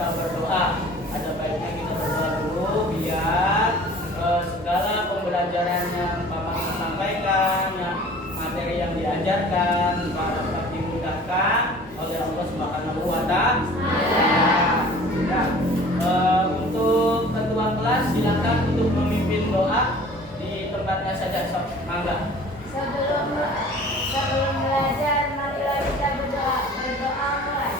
kita berdoa. Ada baiknya kita berdoa dulu biar segala pembelajaran yang Bapak sampaikan, yang materi yang diajarkan dapat dimudahkan oleh Allah Subhanahu wa Ta'ala. Ya. Untuk ketua kelas silakan untuk memimpin doa di tempatnya saja. Mangga. Sebelum belajar, marilah kita berdoa mulai.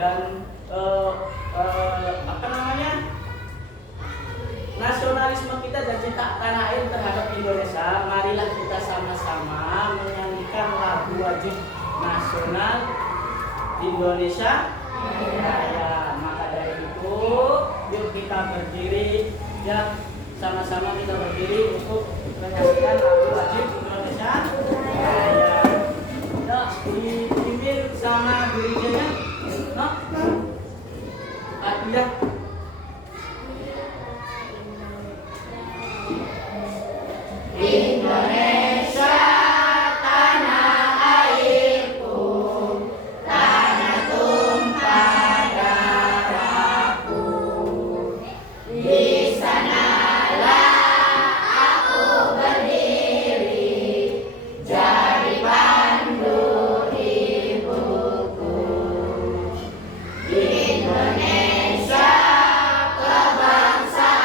Dan nasionalisme kita dan cinta tanah air terhadap Indonesia, marilah kita sama-sama menyanyikan lagu wajib nasional Indonesia Raya. Maka dari itu, yuk kita berdiri, ya sama-sama kita berdiri untuk menyanyikan lagu wajib Indonesia Raya. Ya, dipimpin sama dirinya, Adilah. Indonesia tanah airku, tanah tumpah darahku. Di sanalah aku berdiri, jadi pandu ibuku. Indonesia kebangsaanku.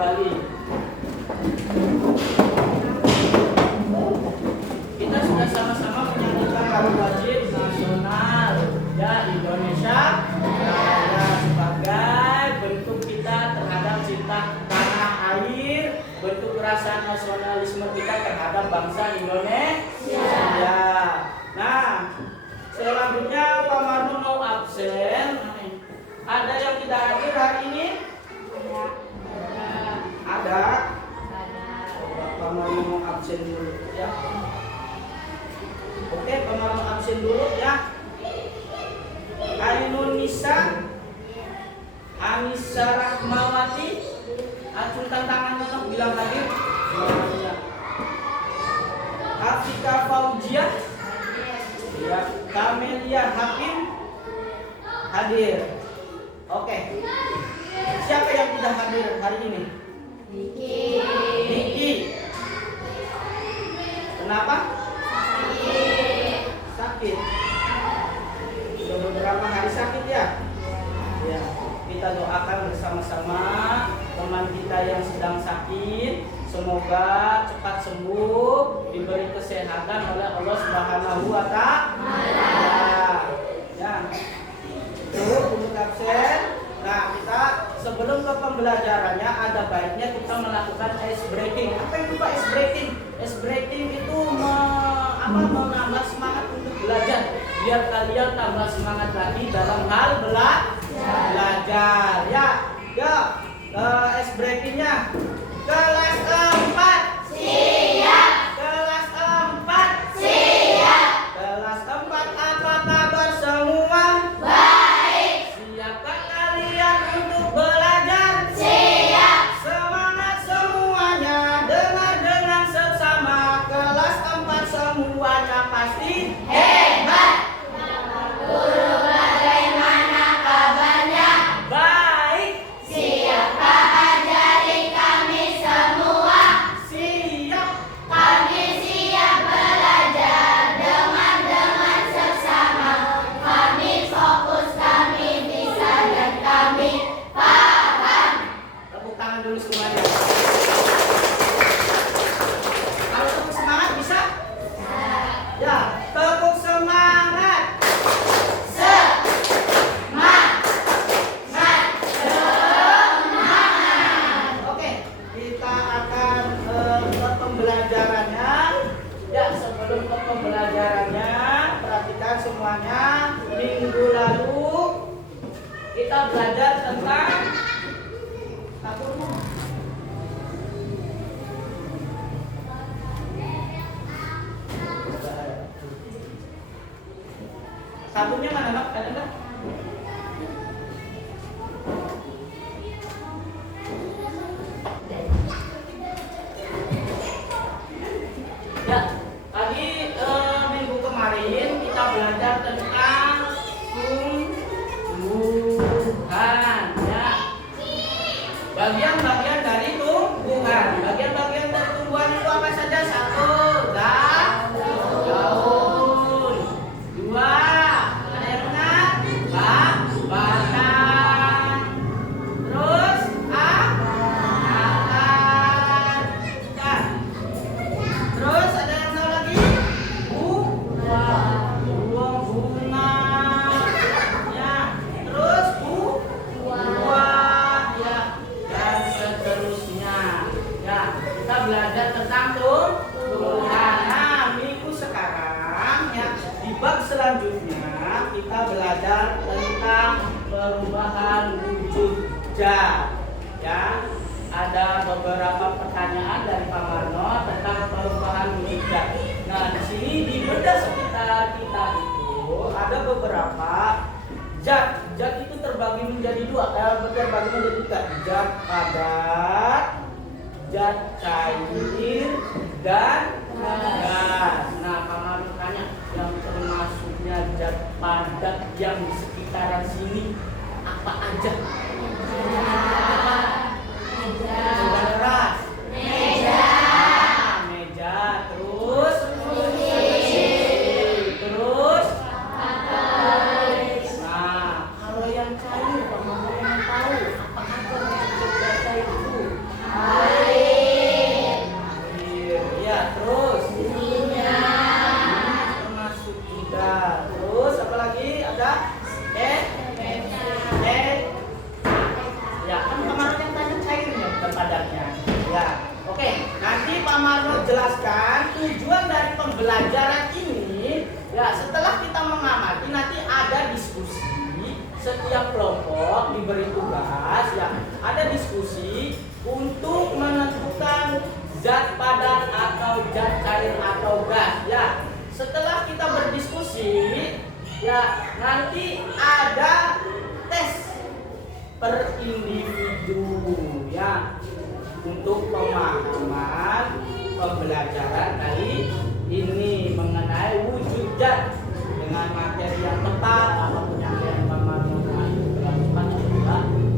kembali. Kita sudah sama-sama menyanyikan lagu wajib nasional ya Indonesia Raya sebagai bentuk kita terhadap cinta tanah air, bentuk rasa nasionalisme kita terhadap bangsa Indonesia. Nah, selanjutnya Pak Marno mau absen. Ada yang tidak hadir hari ini? Ada. Pak Marno mau absen dulu ya. Oke, Pak Marno absen dulu ya. Ainun Nisa, Anissa Rahmawati, acungkan tangan untuk bilang hadir. Afika Fauzia, ya. Kamelia Hakim hadir. Oke. Siapa yang tidak hadir hari ini? Niki. Kenapa? Sakit. Sudah beberapa hari sakit ya? Ya. Kita doakan bersama-sama teman kita yang sedang sakit, semoga cepat sembuh, diberi kesehatan oleh Allah Subhanahu wa Ta'ala. Ya. Untuk absen. Nah, kita sebelum ke pembelajarannya ada baiknya kita melakukan ice breaking. Apa itu Pak ice breaking? Ice breaking itu menambah semangat untuk belajar, biar kalian tambah semangat lagi dalam hal belajar. Ya, ice breakingnya kelas 4 Siap. kelas 4 Siap. kelas 4 apa kabar semua? Baik. Siapkah kalian untuk belajar? Siap. Semangat semuanya, dengar dengan seksama. Kelas 4 semuanya pasti Hebat. Guru bagaimana kabarnya? baik. Siapkah ajari kami semua? Siap. Kami siap belajar dengan seksama. Kami fokus, kami bisa dan kami paham. Tepuk tangan dulu semuanya. Kalau tepuk semangat bisa? Ya, tepuk semangat. Oke, kita akan ke pembelajarannya. Ya, sebelum ke pembelajarannya, perhatikan semuanya. Minggu lalu kita belajar tentang sabunnya mana Mbak? Ada Mbak? Ya, tadi minggu kemarin kita belajar tentang tumbuhan ya. Bagian-bagian dari tumbuhan. Bagian-bagian dari tumbuhan itu apa saja? 1, daun. 2, ada yang benar? Batang. Terus akar. Terus ada yang tahu lagi? Bunga. Ya. Terus buah ya, dan seterusnya. Ya, kita belajar tentang tumbuhan. Nah, minggu sekarang ya, di bab selanjutnya kita belajar tentang perubahan wujud zat. Ya, ada beberapa pertanyaan dari Pak Marno tentang perubahan wujud zat. Nah, di sini di benda sekitar kita itu ada beberapa zat. Zat itu terbagi menjadi dua, terbagi menjadi tiga. Zat padat, zat cair, dan gas. Nah, Pak Marno tanya yang termasuknya zat padat yang di sekitaran sini apa aja? Sudah keras. Meja. Meja, terus terus. Nah, kalau yang cair, Pak Marno yang tahu apa aja yang cair itu? menjelaskan tujuan dari pembelajaran ini, ya setelah kita mengamati nanti ada diskusi. Setiap kelompok diberi tugas, ya ada diskusi untuk menentukan zat padat atau zat cair atau gas. Ya, setelah kita berdiskusi, ya nanti ada tes per individu, ya untuk pemahaman pembelajaran kali ini mengenai wujud zat dengan materi yang tepat atau penyampaian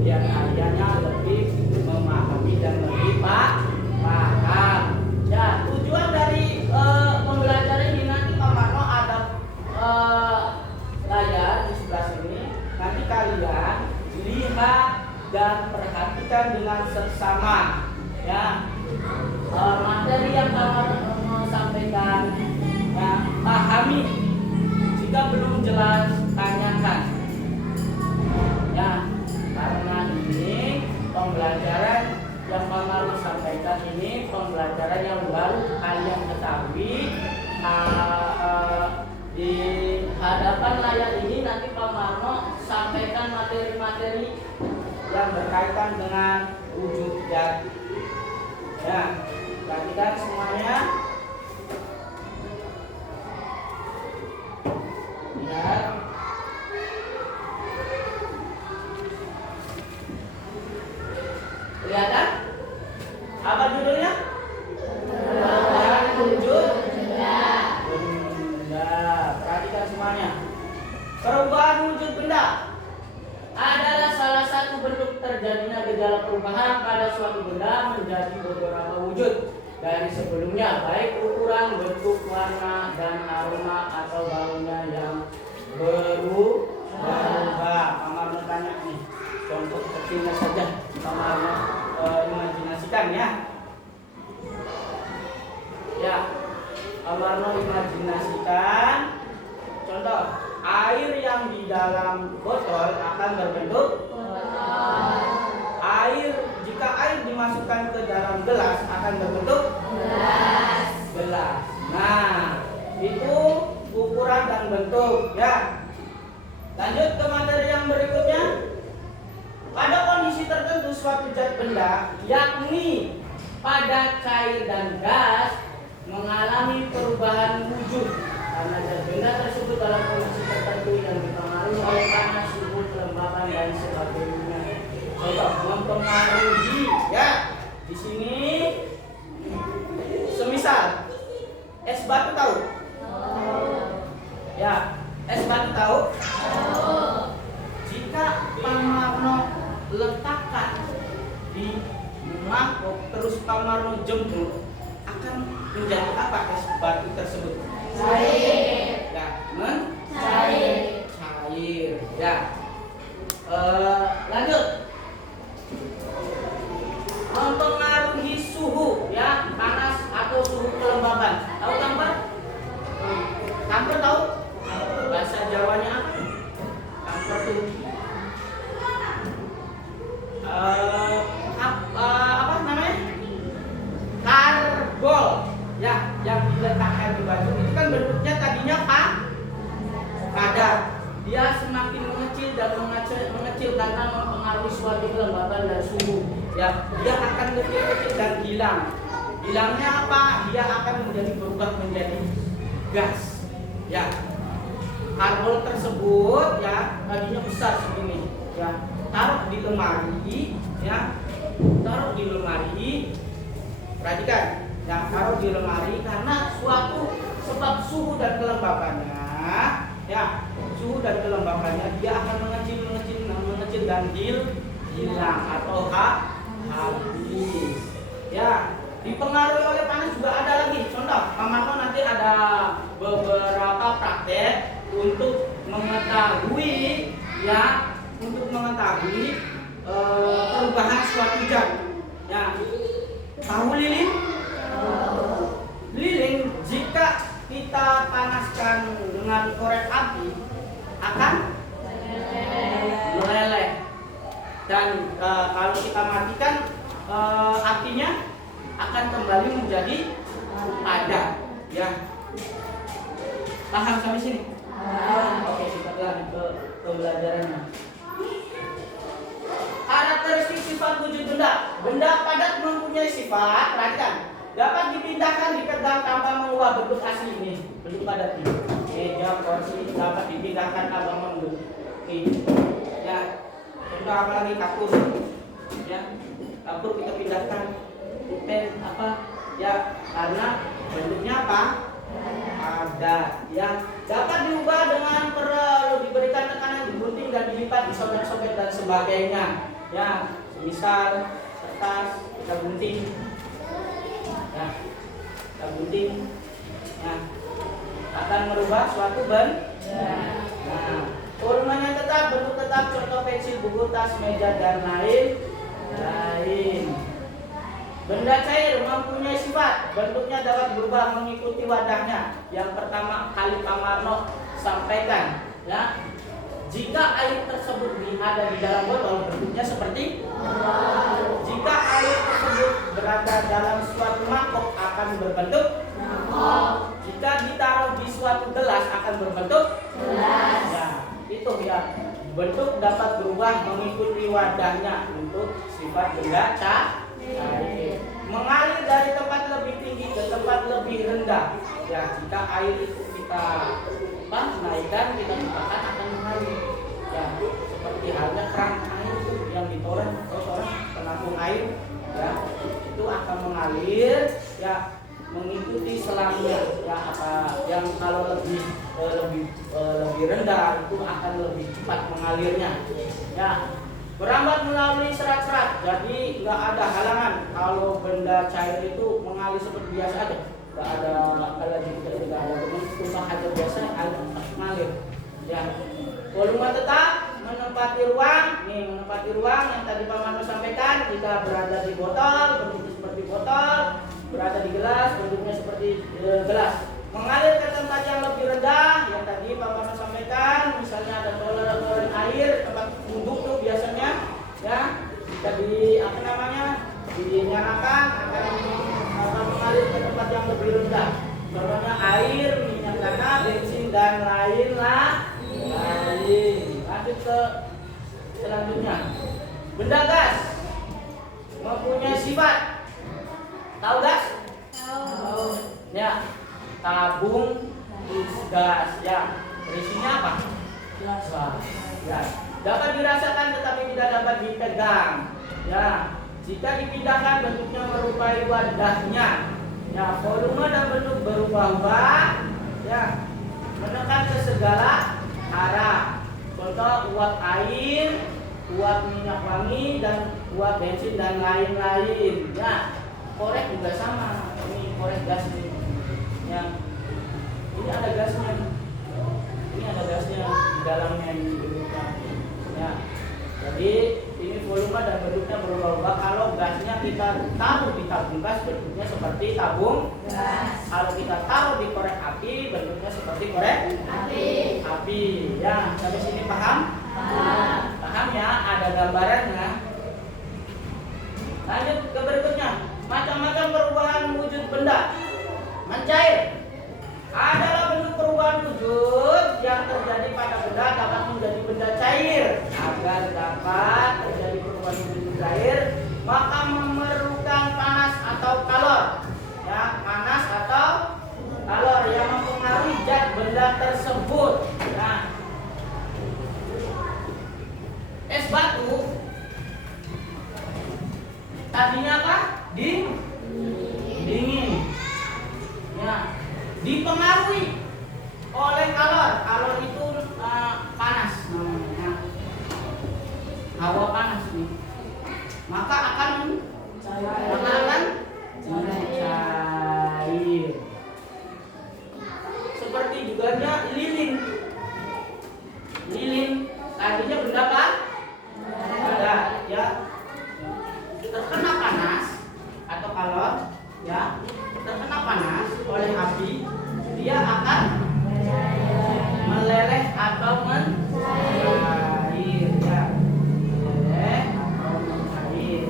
biar kaliannya lebih memahami dan lebih paham. Ya, tujuan dari pembelajaran ini nanti Pak Marno ada layar di sebelah sini. Nanti kalian lihat dan perhatikan dengan seksama. Ya, materi yang Pak Marno sampaikan, ya, pahami. Jika belum jelas, tanyakan. Ya, karena ini pembelajaran yang Pak Marno sampaikan ini pembelajaran yang baru kalian ketahui. Di hadapan layar ini nanti Pak Marno sampaikan materi-materi yang berkaitan dengan wujud zat. Ya, perhatikan semuanya. Lihat. Kelihatan? Apa judulnya? Perubahan wujud benda. Perhatikan semuanya. Perubahan wujud benda adalah salah satu bentuk terjadinya gejala perubahan pada suatu benda menjadi beberapa wujud dari sebelumnya, baik ukuran, bentuk, warna, dan aroma atau baunya yang berubah. Pamarno tanya nih, contoh kecilnya saja Pamarno imajinasikan ya. Ya, Pamarno imajinasikan contoh air yang di dalam botol akan berbentuk air. Jika air dimasukkan ke dalam gelas akan berbentuk gelas. Nah, itu ukuran dan bentuk ya. Lanjut ke materi yang berikutnya. Pada kondisi tertentu suatu zat benda, yakni padat, cair, dan gas, mengalami perubahan wujud karena zat benda tersebut dalam kondisi tertentu yang dipengaruhi oleh panas, suhu, kelembapan, dan sebagainya. Contoh mempengaruhi ya. Di sini semisal es batu tahu? Ya, es batu tahu? Jika Pamarno letakkan di mangkok terus Pamarno jemur, akan menjadi apa es batu tersebut? Cair. Ya, cair. Cair. Ya. Lanjut. Mempengaruhi suhu, ya, panas atau suhu kelembaban. Tahu kamper? Kamper tahu? Bahasa Jawanya apa? Kamper itu apa namanya? Karbol, ya, yang diletakkan di batu itu kan bentuknya tadinya padat. Dia semakin mengecil dan mengecil karena mempengaruhi suatu kelembaban dan suhu. Ya, dia akan lebih kecil dan hilang. Hilangnya apa? Dia akan berubah menjadi gas. Ya, karbol tersebut ya tadinya besar segini. Ya, taruh di lemari. Ya, taruh di lemari. Perhatikan, ya taruh di lemari karena suatu sebab suhu dan kelembabannya. Ya, suhu dan kelembabannya dia akan mengecil dan hilang atau habis. Ya, dipengaruhi oleh panas juga ada lagi. Contoh, Pamarno nanti ada beberapa praktek untuk mengetahui ya, perubahan suatu zat. Ya, tahu lilin? Lilin jika kita panaskan dengan korek api akan meleleh. Dan kalau kita matikan apinya akan kembali menjadi padat. Ya, paham sampai sini? Oke, kita lanjut ke pembelajarannya. Karakteristik sifat wujud benda. Benda padat mempunyai sifat, perhatikan, dapat dipindahkan, dipegang tanpa mengubah bentuk asli ini. Bentuk padat ini. Meja, kursi dapat dipindahkan tanpa mengubah. Ya, contoh apa lagi, kasur. Ya, kasur kita pindahkan. Pen apa? Ya, karena bentuknya apa? Padat. Ya, dapat diubah dengan perlu diberikan tekanan, digunting dan dilipat, disobek-sobek dan sebagainya. Ya, misal kertas kita gunting. Ya, kita gunting. Ya, akan merubah suatu benda. Nah, volumenya tetap, bentuk tetap, contoh pensil, buku, tas, meja dan lain. Benda cair mempunyai sifat, bentuknya dapat berubah mengikuti wadahnya. Yang pertama kali Pak Marno sampaikan, ya. Jika air tersebut ada di dalam botol, bentuknya seperti botol. Jika air tersebut berada dalam suatu mangkok, akan berbentuk mangkok. Jika ditaruh di suatu gelas, akan berbentuk gelas. Ya, itu ya. Bentuk dapat berubah mengikuti wadahnya untuk sifat benda cair. Mengalir dari tempat lebih tinggi ke tempat lebih rendah. Ya, jika air itu kita naikkan, kita bukakan, akan mengalir. Ya, seperti halnya keran air yang ditoren, penampung air, ya, itu akan mengalir, ya, mengikuti selangnya. Ya, apa yang kalau lebih rendah itu akan lebih cepat mengalirnya. Ya. Berambat melalui serat-serat, jadi nggak ada halangan kalau benda cair itu mengalir seperti biasa aja, nggak ada lagi tidak ada tumpah aja biasa, air mengalir. Ya, volume tetap menempati ruang, menempati ruang yang tadi Pak Mano sampaikan. Jika berada di botol, bentuknya seperti botol, berada di gelas, bentuknya seperti gelas. Mengalir ke tempat yang lebih rendah, yang tadi Pak Mano sampaikan, misalnya ada toren air, tempat duduk tuh biasanya, ya, jika dinyalakan akan mengalir ke tempat yang lebih rendah. Contohnya air, minyak tanah, bensin dan lain. Lanjut ke selanjutnya. Benda gas mempunyai sifat. Tahu gas? Tahu. Ya. Tabung gas, ya. Berisinya apa? Gas. Ya. Dapat dirasakan tetapi tidak dapat dipegang. Ya. Jika dipindahkan, bentuknya menyerupai wadahnya. Ya, volume dan bentuk berubah-ubah. Ya. Menekan ke segala arah. Contoh uap air, uap minyak wangi, dan uap bensin dan lain-lain. Ya. Korek juga sama. Ini korek gas ini. Ya, ini ada gasnya. Ini ada gasnya di dalamnya ini. Ya, jadi ini volume dan bentuknya berubah-ubah. Kalau gasnya kita taruh di tabung gas, bentuknya seperti tabung gas. Kalau kita taruh di korek api, bentuknya seperti korek api. Ya, sampai sini paham? Paham ya? Ada gambarannya. Lanjut ke berikutnya. Macam-macam perubahan wujud benda. Mencair adalah bentuk perubahan wujud yang terjadi pada benda dapat menjadi benda cair. Agar dapat terjadi perubahan wujud cair, maka memerlukan panas atau kalor. Ya, panas atau kalor yang mempengaruhi zat benda tersebut. Nah, es batu tadinya apa? Dingin. Ya, dipengaruhi oleh kalor. Kalor itu panas namanya. Hawa panas nih. Maka akan cair. Seperti juga lilin. Lilin tadinya benda apa? Ada, ya. Terkena panas atau kalor, ya. Terkena panas oleh api, dia akan meleleh atau mencair, ya. Meleleh atau mencair.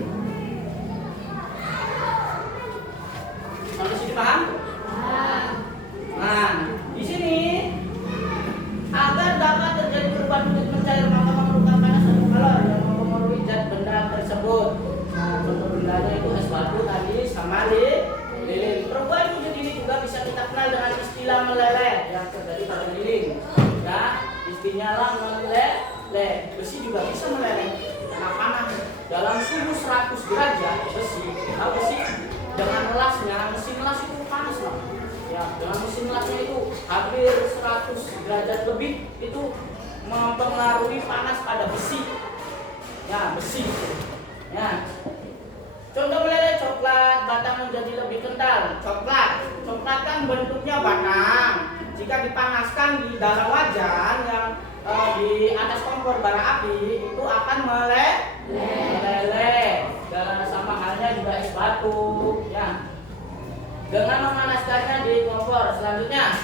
Contohnya itu es batu tadi sama lilin. Perubahan wujud ini juga bisa kita kenal dengan istilah meleleh yang terjadi pada lilin. Ya, istilah meleleh. Besi juga bisa meleleh karena panas. Dalam suhu 100 derajat besi dengan lasnya, mesin las itu panas lah. Ya, dengan mesin lasnya itu hampir 100 derajat lebih itu mempengaruhi panas pada besi. Ya, besi. Ya. Contoh meleleh coklat, batang menjadi lebih kental. Coklat kan bentuknya batang. Jika dipanaskan di dalam wajan yang di atas kompor bara api itu akan meleleh. Dan sama halnya juga es batu. Ya. Dengan memanaskannya di kompor. Selanjutnya,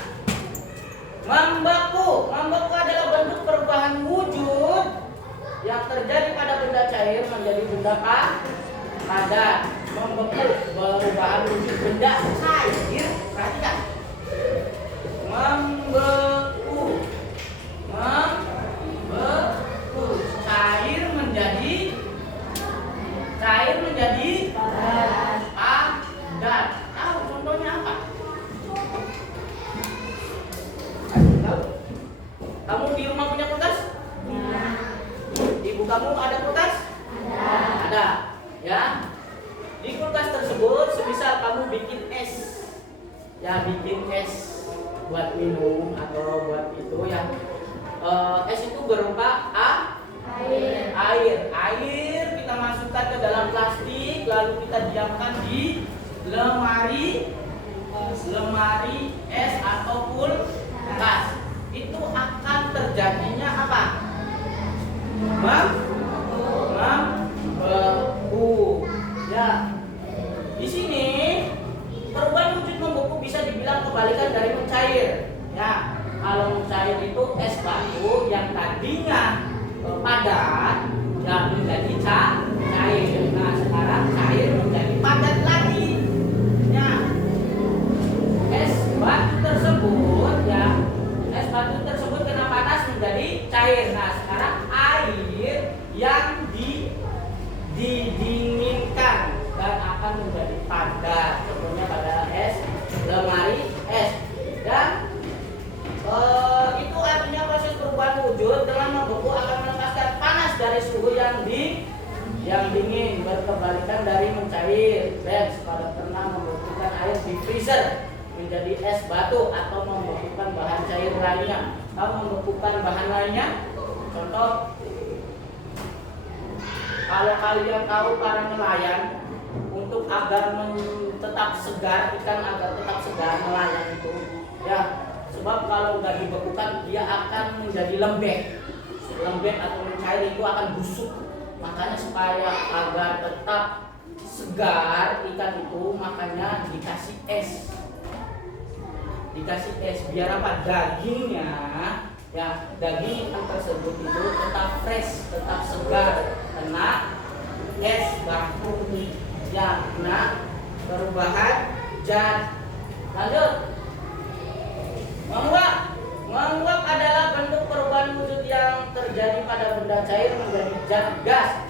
membeku. Membeku adalah bentuk perubahan wujud yang terjadi pada benda cair menjadi benda padat. Membeku, perubahan wujud benda cair. Perhatikan. Membeku. Cair menjadi padat. Tahu contohnya apa? Tahu? Kamu di rumah punya kulkas? Ya. Ibu kamu ada kulkas? Ada. Ya. Di kulkas tersebut semisal kamu bikin es. Ya, bikin es buat minum atau buat itu ya. Es itu berupa air kita masukkan ke dalam plastik lalu kita diamkan di lemari es atau kulkas. Itu akan terjadinya apa? Membeku. Ya. Di sini perubahan wujud membeku bisa dibilang kebalikan dari mencair. Ya. Kalau mencair itu es batu yang tadinya padat yang menjadi cair. Nah, sekarang cair menjadi padat lagi. Ya. Es batu tersebut kena panas menjadi cair. Nah, sekarang air yang didinginkan dan akan menjadi padat. Contohnya pada es lemari es. Dan itu artinya proses perubahan wujud dengan membeku akan melepaskan panas dari suhu yang dingin, berkebalikan dari mencair. Dan kalau pernah membekukan air di freezer menjadi es batu atau membekukan bahan cair lainnya. Kamu membekukan bahan lainnya, contoh kalau kalian tahu para nelayan untuk agar tetap segar, ikan agar tetap segar nelayan itu ya. Sebab kalau nggak dibekukan dia akan menjadi lembek atau mencair, itu akan busuk. Makanya supaya agar tetap segar ikan itu makanya dikasih es biar apa? Dagingnya ya, daging ikan tersebut itu tetap fresh, tetap segar, kena es batu ya, kena perubahan zat. Lanjut. Menguap adalah bentuk perubahan wujud yang terjadi pada benda cair menjadi zat gas.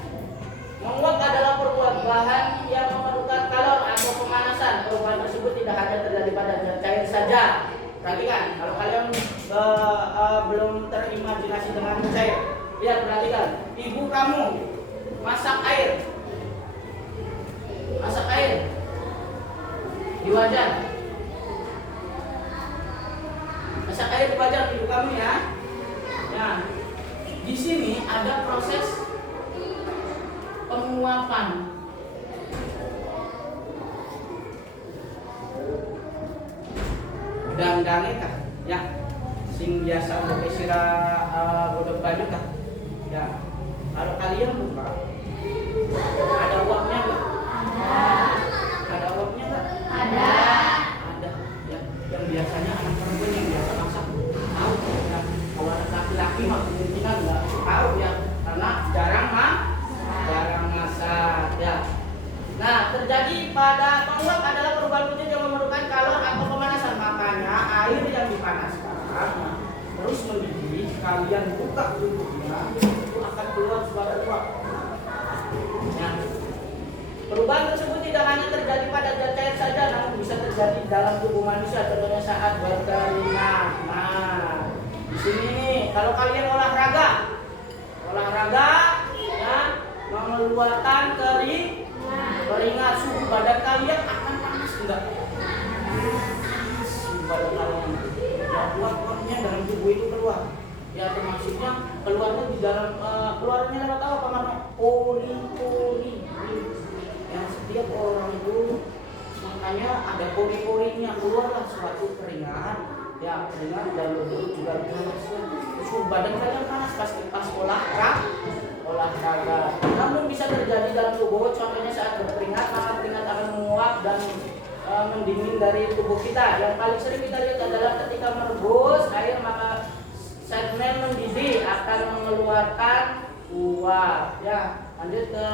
Menguap adalah perubahan yang memerlukan kalor atau pemanasan. Perubahan tersebut tidak hanya terjadi pada zat cair saja. Perhatikan, kalau kalian belum terimajinasi dengan cair, lihat, perhatikan. Ibu kamu masak air di wajan. Masak air di wajan ibu kamu ya. Nah, di sini ada proses penguapan. Dang-dange kah? Ya. Sing biasa pakai sirah bodok banyu kah? Ya. Kalau kalian buka, ada uapnya nggak? Ada uapnya nggak? Ada. Ya. Yang biasanya anak perempuan yang biasa masak tahu ya. Kalau anak laki-laki mah kemungkinan nggak tahu ya, karena jarang masak ya. Nah, terjadi pada penguap adalah perubahan wujud yang memerlukan kalor atau pemanasan. Makanya air yang dipanaskan terus mendidih, kalian buka tutupnya, itu akan keluar suara uap. Ya. Perubahan tersebut tidak hanya terjadi pada zat cair saja, namun bisa terjadi dalam tubuh manusia contohnya saat berkeringat. Nah, di sini nih, kalau kalian olahraga ya, mengeluarkan keringat, suhu badan kalian akan panas enggak? Suhu badan kalian ya keluarnya dalam tubuh itu keluar. Ya termasuknya keluarnya di dalam keluarnya lewat apa Marno? Pori-pori. Yang setiap orang itu makanya ada pori-porinya, keluarlah suatu keringat. Ya keringat dan berburu juga panas. Suhu badan kalian panas pas olahraga. Namun bisa terjadi dalam tubuh, contohnya saat berkeringat, maka keringat akan menguap dan mendingin dari tubuh kita. Yang paling sering kita lihat adalah ketika merebus air, maka segmen mendidih akan mengeluarkan uap. Ya, lanjut ke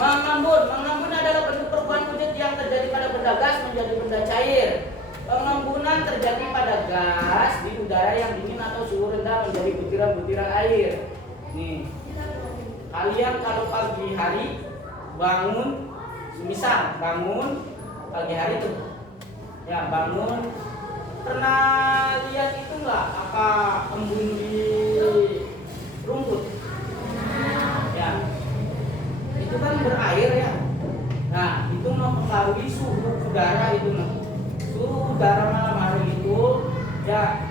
mengembun. Mengembun adalah bentuk perubahan wujud yang terjadi pada benda gas menjadi benda cair. Pengembunan terjadi pada gas di udara yang dingin atau suhu rendah menjadi butiran-butiran air. Nih, kalian kalau pagi hari bangun, misal bangun pagi hari tuh, ya bangun, pernah lihat itu nggak apa embun di rumput? Ya, itu kan berair ya. Nah, itu mempengaruhi suhu udara itu. Suhu udara malam hari itu ya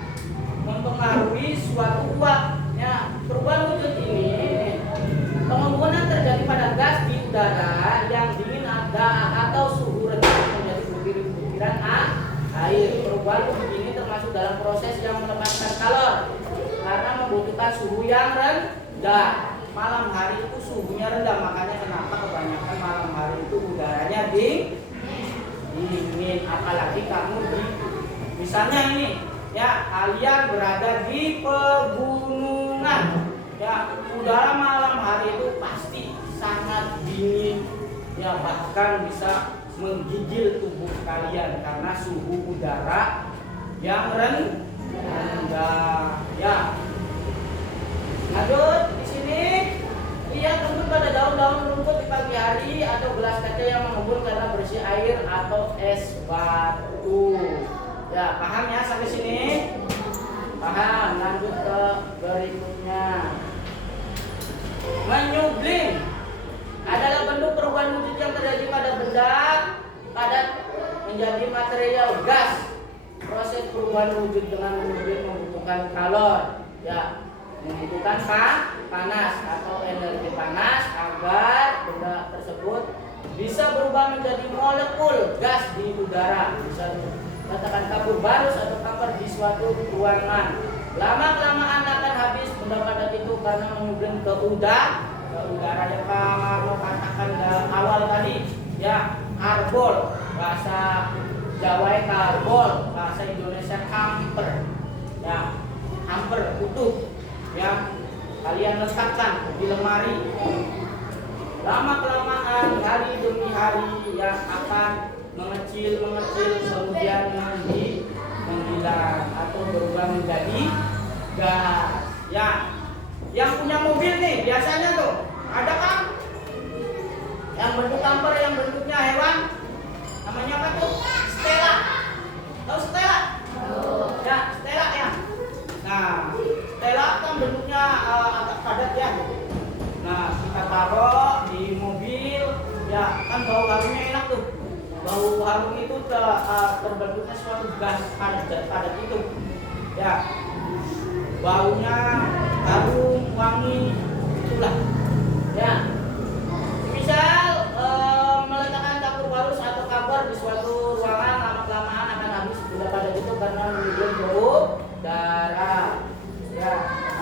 mempengaruhi suatu uap. Ya, perubahan wujud ini pengembunan terjadi pada gas di udara yang dingin atau suhu rendah menjadi butiran air. Perubahan wujud ini termasuk dalam proses yang melepaskan kalor karena membutuhkan suhu yang rendah. Malam hari itu suhunya rendah, makanya kenapa kebanyakan malam hari itu udaranya dingin. Apalagi kamu misalnya ini ya, kalian berada di pegunungan ya, udara malam hari itu pasti sangat dingin ya, bahkan bisa menggigil tubuh kalian karena suhu udara yang rendah ya. Lanjut di sini, lihat rumput pada daun-daun rumput di pagi hari atau gelas kaca yang mengembun karena bersih air atau es batu. Ya, paham ya sampai sini? Paham. Lanjut ke berikutnya. Menyublim adalah bentuk perubahan wujud yang terjadi pada benda padat menjadi material gas. Proses perubahan wujud dengan menyublim membutuhkan kalor. Ya, membutuhkan panas atau energi panas agar benda tersebut bisa berubah menjadi molekul gas di udara. Bisa katakan kapur barus atau kapur di suatu ruangan. Lama-kelamaan akan habis benda padat itu karena menyublim ke udara yang Pak Marno katakan dalam awal tadi. Ya, karbol, bahasa Jawa karbol, bahasa Indonesia kamper. Ya, kamper utuh. Ya, kalian letakkan di lemari. Lama-kelamaan hari demi hari yang akan mengecil kemudian menghilang atau berubah menjadi gas. Ya, yang punya mobil nih biasanya tuh ada kan yang bentuk kamper, yang bentuknya hewan, namanya apa tuh? Stella. Tahu Stella? Ya, Stella ya. Nah, Stella kan bentuknya agak padat ya. Nah, kita taruh di mobil, ya kan bau harumnya enak tuh. Bau harum itu terbentuknya suatu gas padat itu. Ya, baunya harum, wangi, itulah. Ya, misal meletakkan kapur barus atau kapur di suatu ruangan, lama-kelamaan akan habis gula padat itu karena menyublim bau darah. Ya,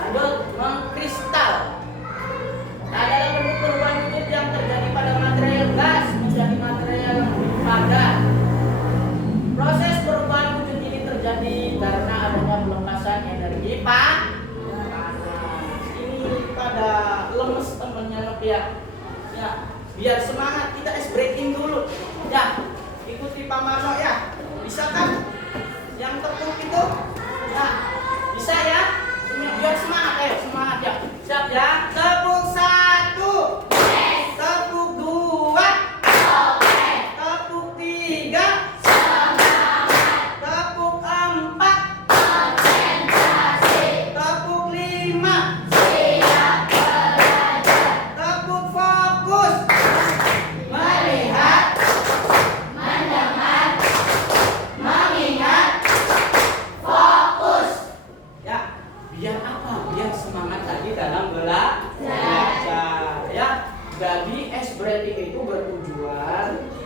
lanjut mengkristal. Adalah bentuk perubahan wujud yang terjadi pada material gas menjadi material yang lebih padat. Proses perubahan wujud ini terjadi karena adanya pelepasan energi panas. Ini pada lemes temennya ya. Ya, biar semangat kita breaking dulu. Ya, ikuti Pak Marno ya. Bisa kan? Yang tepuk itu? Ya, bisa ya? Biar semangat, ayo semangat ya. Siap ya? Tepuk 1, tepuk 2,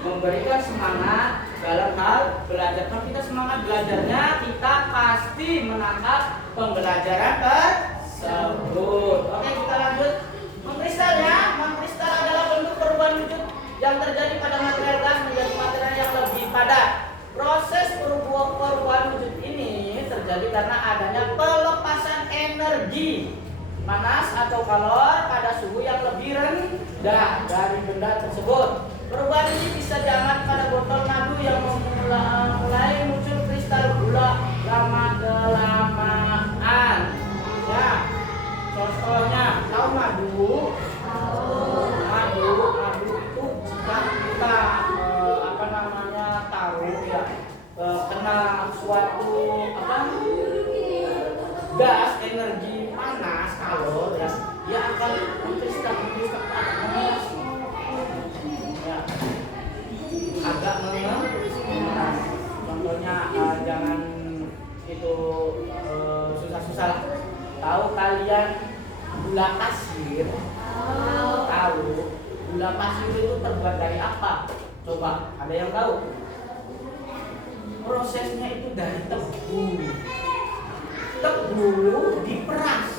memberikan semangat dalam hal belajar. Kalau kita semangat belajarnya, kita pasti menangkap pembelajaran tersebut. Oke, kita lanjut. Mengkristal ya, mengkristal adalah bentuk perubahan wujud yang terjadi pada material gas menjadi material yang lebih padat. Proses perubahan wujud ini terjadi karena adanya pelepasan energi panas atau kalor pada suhu yang lebih rendah dari benda tersebut. Perubahan ini bisa diamati pada botol madu yang mulai muncul kristal gula lama-kelamaan. Ya, contohnya tahu madu? Madu itu jika kita tahu ya kena suatu gas energi panas kalor ya, dia akan mengkristal panas ya, agak mengeras. Contohnya jangan itu susah-susah lah. Tahu kalian gula pasir? Tahu gula pasir itu terbuat dari apa? Coba, ada yang tahu? Prosesnya itu dari tebu. Tebu diperas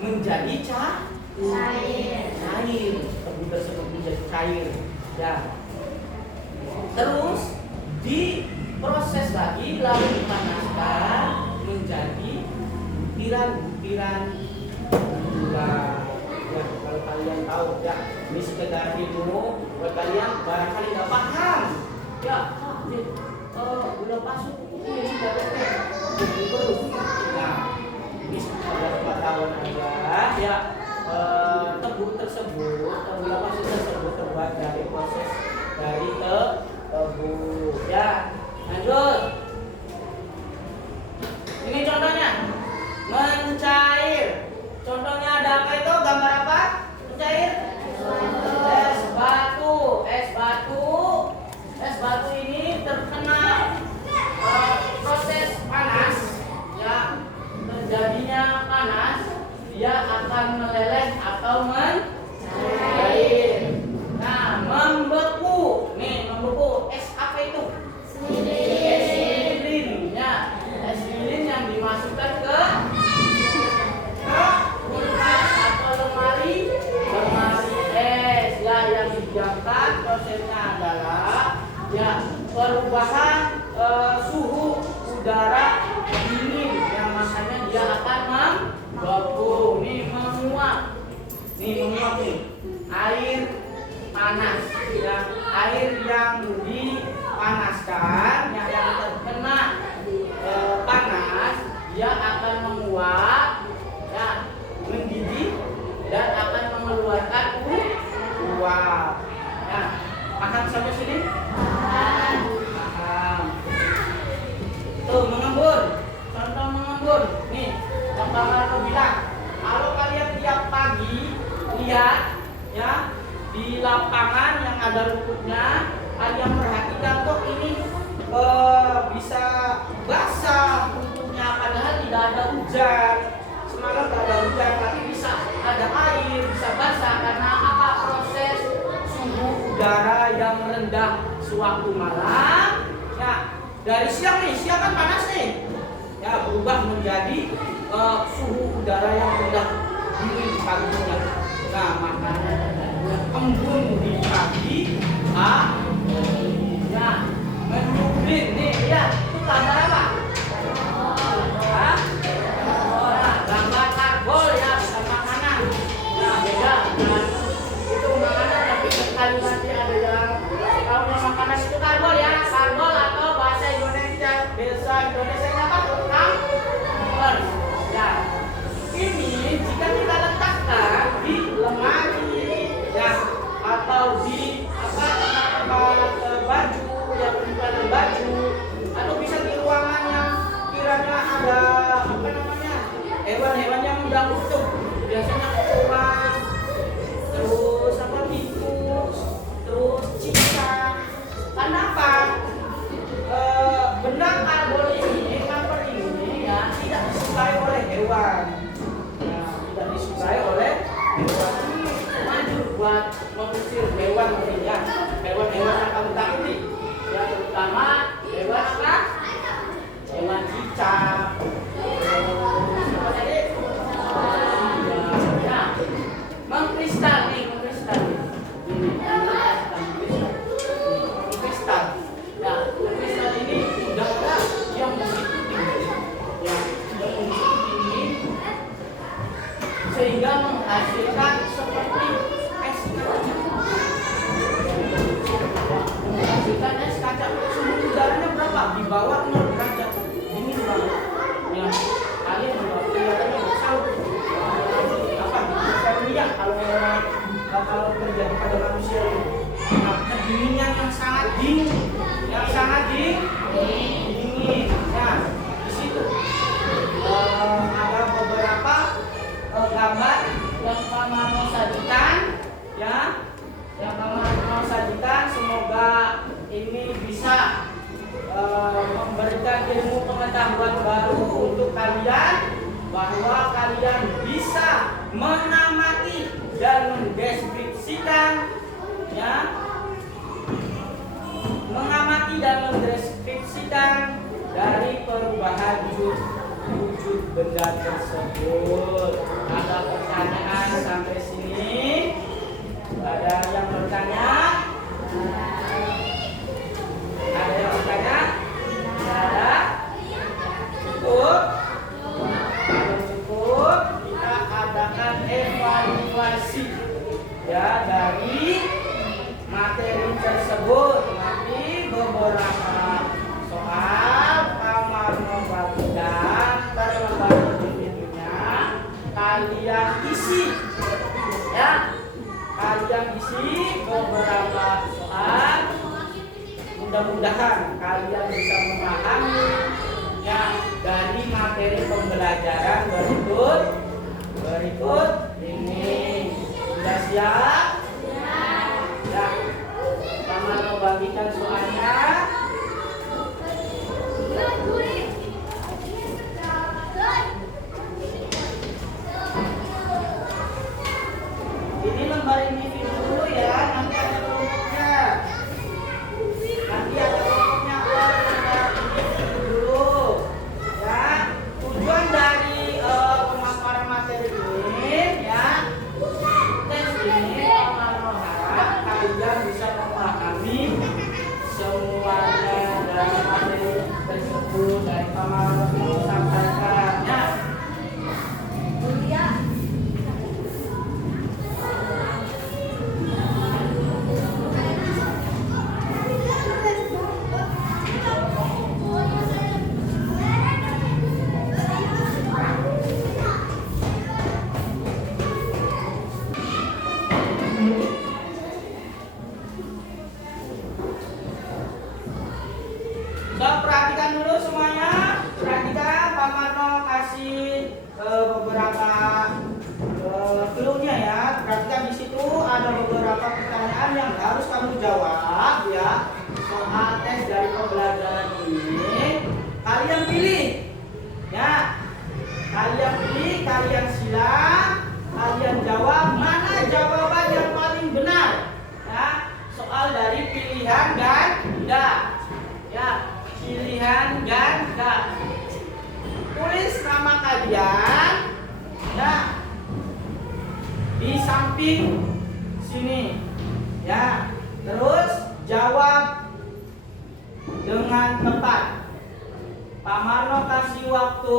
menjadi cair. Tebu tersebut menjadi cair. Ya. Terus diproses lagi, lalu dipanaskan menjadi butiran-butiran gula. Ya, kalau kalian tahu ya, ini sekedar ilmu buat kalian barangkali nggak paham. Ya, gula pasir ini sudah terus. Nah, ini sekedar pengetahuan aja. Ya, tebu tersebut, gula pasir tersebut terbuat dari proses dari tebu. Ya, lanjut. Ini contohnya mencair. Contohnya ada apa itu? Gambar apa? Mencair? Es batu. Es batu ini terkena proses panas, ya, terjadinya panas, dia akan meleleh atau mencair. Nah, membeku. Nih, membeku. Es apa itu? Es lilin. Ya, es lilin yang dimasukkan ke kulkas atau lemari es. Ya, yang didiamkan prosesnya adalah ya perubahan suhu udara dingin yang makanya dia akan membeku. Nih menguap nih air panas ya, air yang dipanaskan yang terkena panas dia akan menguap ya, mendidih dan akan mengeluarkan uap. Ya, paham sampai sini? Paham. Tuh, mengembun. Contoh mengembun. Nih, yang Bang Marco bilang, kalau kalian tiap pagi lihat ya di lapangan yang ada rumputnya, kalian perhatikan kok ini bisa basah rumputnya padahal tidak ada hujan. Semalam tidak ada hujan tapi bisa ada air, bisa basah karena apa? Proses suhu udara yang rendah sewaktu malam ya, dari siang kan panas nih ya, berubah menjadi suhu udara yang rendah dingin paginya. Nah, makanya terjadinya embun di pagi ya, menyublim nih lihat itu gambar apa? Gambar karbol ya, bukan makanan. Nah, beda dengan itu makanan, tapi sekali nanti ada yang tahu yang makanan itu karbol ya, karbol atau bahasa Indonesia apa? Karbol. Ya, ini jika kita letakkan di lemari ya mengusir hewan ini ya. Hewan-hewan yang kamu takuti. Ya, terutama hewan apa? Hewan cicak. Apa tadi? Ya. Mengkristal nih, mengkristal. Ini mengkristal. Ya, mengkristal ini udara yang begitu tinggi. Ya, yang begitu tinggi sehingga menghasilkan seperti es kaca. Menghasilkan es kaca. Suhu udaranya berapa? Di bawah 0 derajat. Dingin banget. Ya, kalian juga kelihatannya tahu apa? Minyak kalau terjadi pada manusia ini. Nah, kedinginan yang sangat dingin, dingin. Ya, di situ ada beberapa gambar yang Paman mau sajikan, ya, yang Paman mau sajikan. Semoga ini bisa memberikan ilmu pengetahuan baru untuk kalian, bahwa kalian bisa mengamati dan mendeskripsikan, ya, mengamati dan mendeskripsikan dari perubahan wujud benda tersebut. Ada pertanyaan sampai sini? Ada yang bertanya? Ada yang bertanya? Ada? Cukup? Kalau cukup, kita adakan evaluasi, ya, dari materi tersebut. Nanti beberapa soal Paman membagikan pada lembar berikutnya kalian isi, ya, kalian isi beberapa soal. Mudah-mudahan kalian bisa memahami, ya, dari materi pembelajaran berikut ini. Sudah siap? Ya. Paman mau bagikan soalnya. Ini lembar individu dulu ya, nanti ada kelompoknya. Lembar individu dulu. Ya, tujuan dari pemaparan materi ini, ya, tes ini Paman mengharap kalian bisa memahami semuanya dari materi tersebut dari Paman mau sampaikan, ya. So, perhatikan dulu semuanya. Perhatikan, Pak Marno kasih beberapa clue-nya, ya. Perhatikan di situ ada beberapa pertanyaan yang harus kamu jawab, ya. Soal tes dari pembelajaran ini, kalian pilih, ya. Kalian pilih, kalian silang, kalian jawab mana jawaban yang paling benar, ya. Soal dari pilihan ganda, ya. Pilihan ganda. Tulis nama kalian, ya, di samping sini, ya. Terus jawab dengan tepat. Pak Marno kasih waktu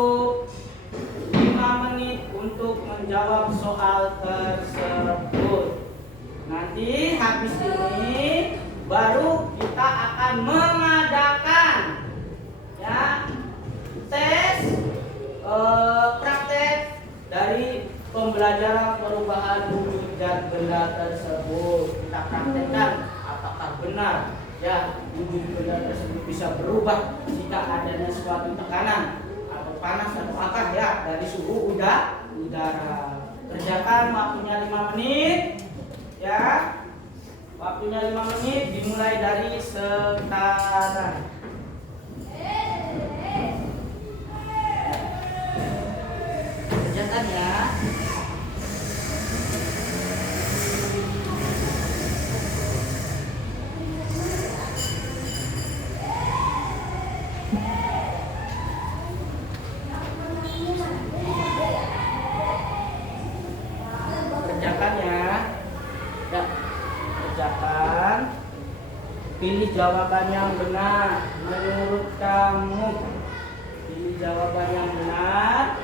5 menit untuk menjawab soal tersebut. Nanti habis ini baru kita akan mengadakan, ya, tes praktek dari pembelajaran perubahan wujud dan benda tersebut. Kita praktekkan apakah benar, ya, wujud benda tersebut bisa berubah jika adanya suatu tekanan atau panas atau apa, ya, dari suhu udara. Kerjakan, waktunya 5 menit, ya. Waktunya 5 menit dimulai dari sekarang. Kerjakan, ya. kerjakan. Pilih jawaban yang benar menurut kamu. Pilih jawaban yang benar.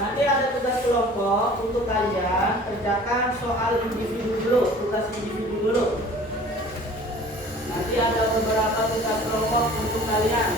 Nanti ada tugas kelompok untuk kalian kerjakan soal individu dulu, tugas individu dulu. Nanti ada beberapa tugas kelompok untuk kalian.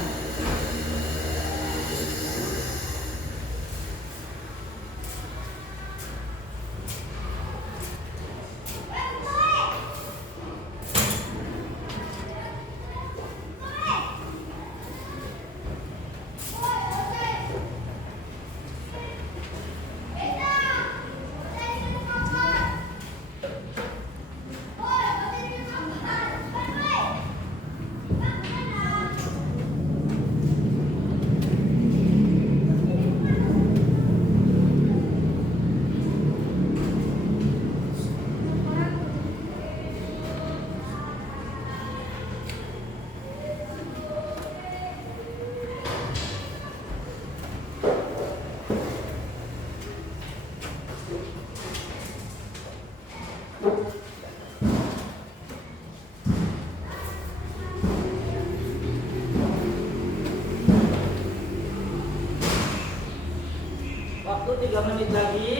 Waktu 3 menit lagi.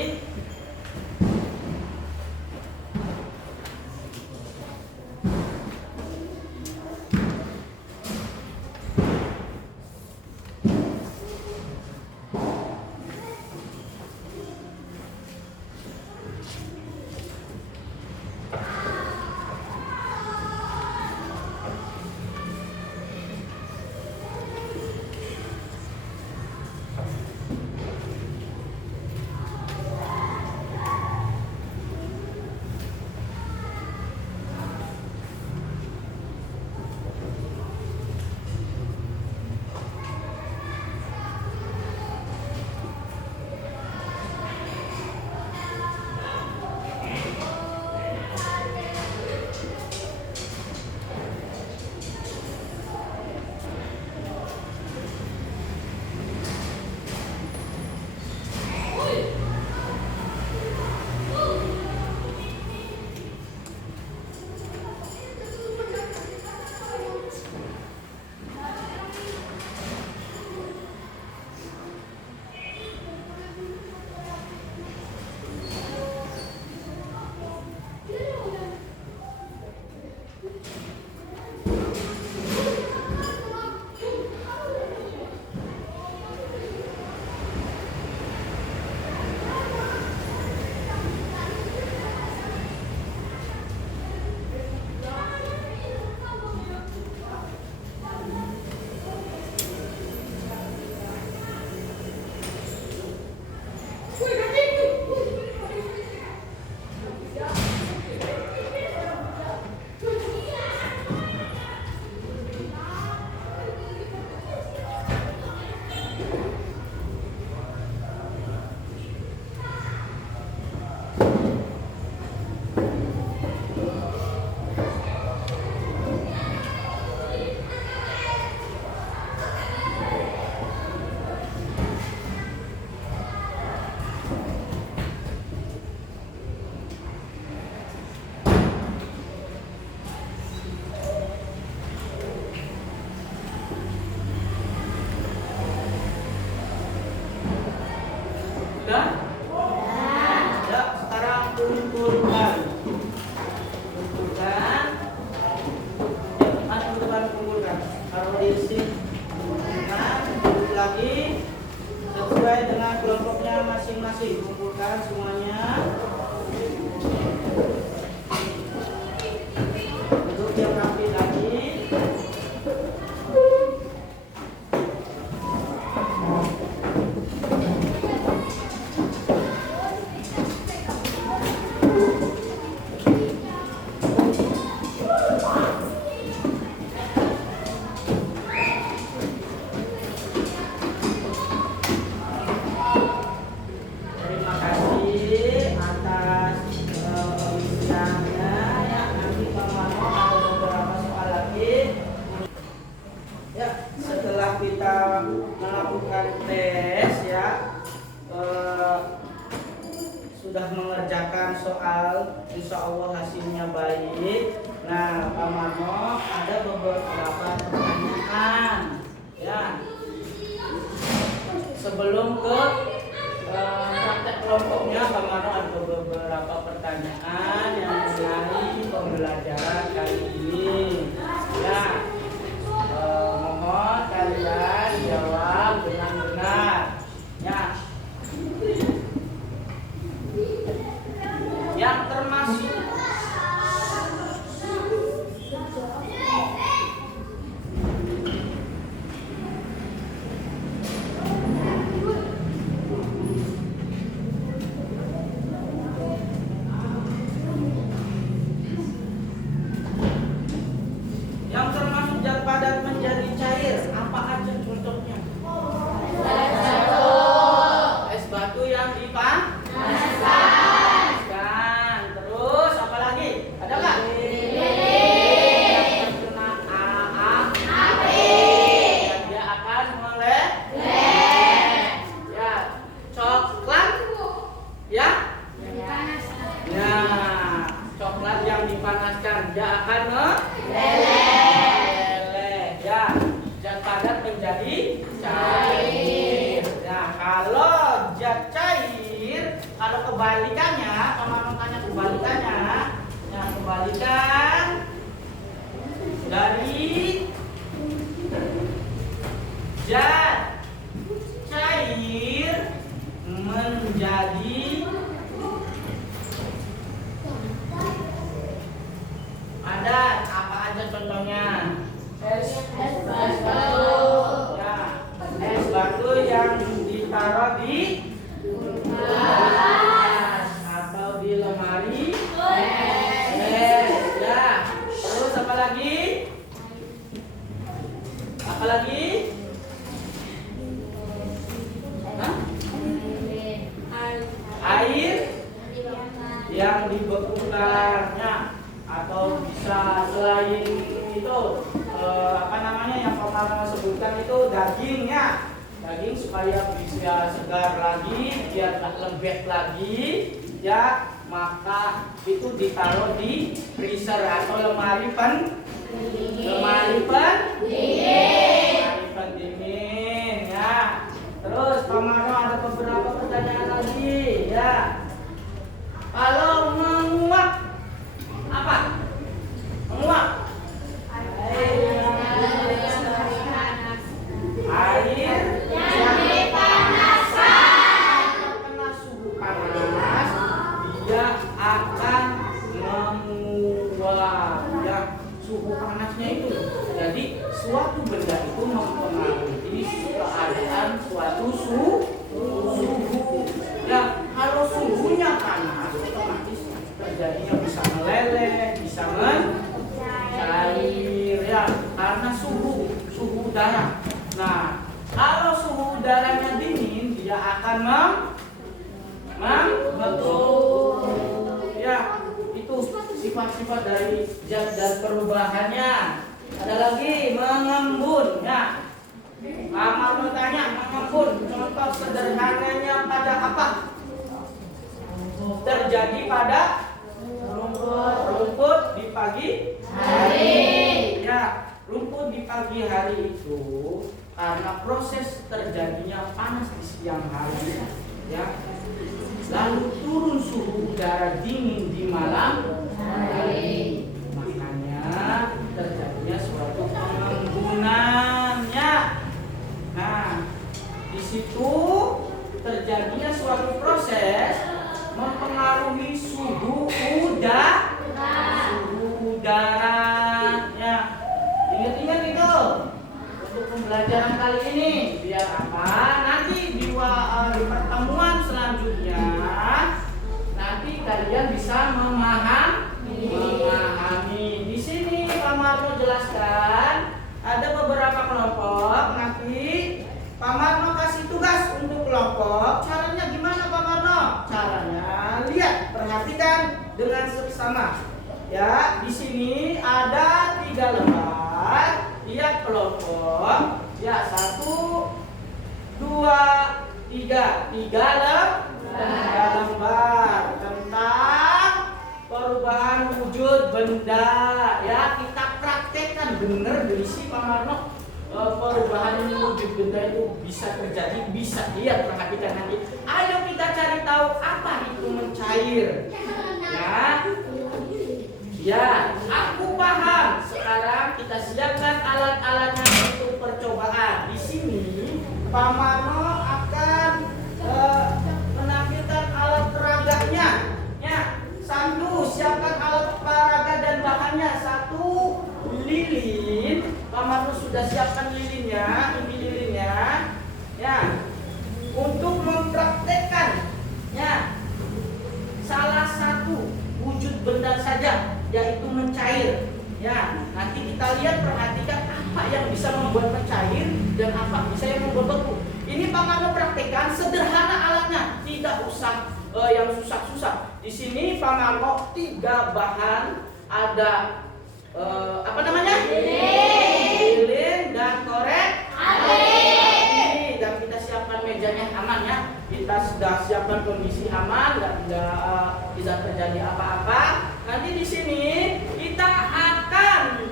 Sudah? Ya, sekarang kumpulkan. Kumpulkan. Mana teman kumpulkan? Taruh di sini. Kumpulkan. Kumpul lagi. Sesuai dengan kelompoknya masing-masing. Kumpulkan semuanya. Duduk yang rapi lagi. soal, insya Allah hasilnya baik. Nah, Pak Marno ada beberapa pertanyaan, ya. Sebelum ke praktek kelompoknya, Pak Marno ada beberapa pertanyaan yang mengenai pembelajaran kali ini, ya. Mohon kalian jawab dengan benar, ya. Yang termasuk zat padat menjadi cair, apa aja contohnya? Es batu yang dipanaskan. Terus apa lagi? Ada nggak? Yang kena api. Dia akan meleleh. Ya, coklat. Ya. Ya, coklat yang dipanaskan dia akan meleleh. Ya, zat padat menjadi cair. Nah, kalau zat cair, kalau kebalikannya, kalau tanya kebalikannya, nah kebalikan dari zat cair menjadi padat, apa aja contohnya? Es batu yang ditaruh di kulkas atau di lemari es, ya. Terus apa lagi? Apa lagi? Hah? Air yang dibekukannya, atau bisa selain itu apa namanya yang Pak Marno sebutkan itu dagingnya, daging supaya bisa segar lagi, biar tak lembek lagi, ya, maka itu ditaruh di freezer atau lemari pendingin, ya. Terus Pak Marno ada beberapa pertanyaan lagi, ya. Kalau menguap, apa? Menguap. Air yang dipanaskan. Kena suhu panas, dia akan menguap. Ya, suhu panasnya itu. Jadi suatu benda itu mempengaruhi keadaan suatu suhu. Ya, kalau suhunya panas, otomatis terjadinya bisa meleleh, bisa mencair, ya, karena suhu udara. Nah, kalau suhu udaranya dingin, dia akan membeku. Ya, itu sifat-sifat dari zat dan perubahannya. Ada lagi mengembun, ya. Pak Marno tanya, mengembun, contoh sederhananya pada apa? Terjadi pada rumput di pagi hari. Ya, rumput di pagi hari itu karena proses terjadinya panas di siang hari, ya, lalu turun suhu udara dingin di malam hari, makanya terjadinya suatu pengembunan, ya. Nah, di situ terjadinya suatu proses mempengaruhi suhu udaranya. Ingat-ingat itu untuk pembelajaran kali ini, biar apa? Nanti di pertemuan selanjutnya nanti kalian bisa memahami. Di sini Pak Marno jelaskan ada beberapa kelompok. Nanti Pak Marno kasih tugas untuk kelompok. Caranya gimana Pak Marno? Caranya lihat, perhatikan dengan seksama. Ya, di sini ada 3 lembar. Lihat kelompok. Ya, 1, 2, 3. 3 lembar tentang benda. Ya, kita praktekkan bener berisi Pak Marno. Perubahan wujud benda itu bisa terjadi, bisa. Lihat, perhatikan nanti. Ayo kita cari tahu apa itu mencair. Ya, ya, aku paham. Sekarang kita siapkan alat-alatnya untuk percobaan. Di sini Pak Marno akan menampilkan alat peraganya. Ya, satu, siapkan alat peraga dan bahannya. Satu, lilin. Pak Marno sudah siapkan lilinnya. Ini lilinnya. Ya, untuk mempraktekkan. Ya, salah satu wujud benda saja, yaitu mencair. Ya, nanti kita lihat, perhatikan apa yang bisa membuat mencair dan apa bisa yang membuat beku. Ini Pak Marno praktekkan, sederhana alatnya, tidak usah yang susah-susah. Di sini Pak Marno 3 bahan, ada apa namanya? Lilin dan korek api. Dan kita siapkan mejanya aman ya. Kita sudah siapkan kondisi aman, tidak terjadi apa-apa. Nanti di sini kita akan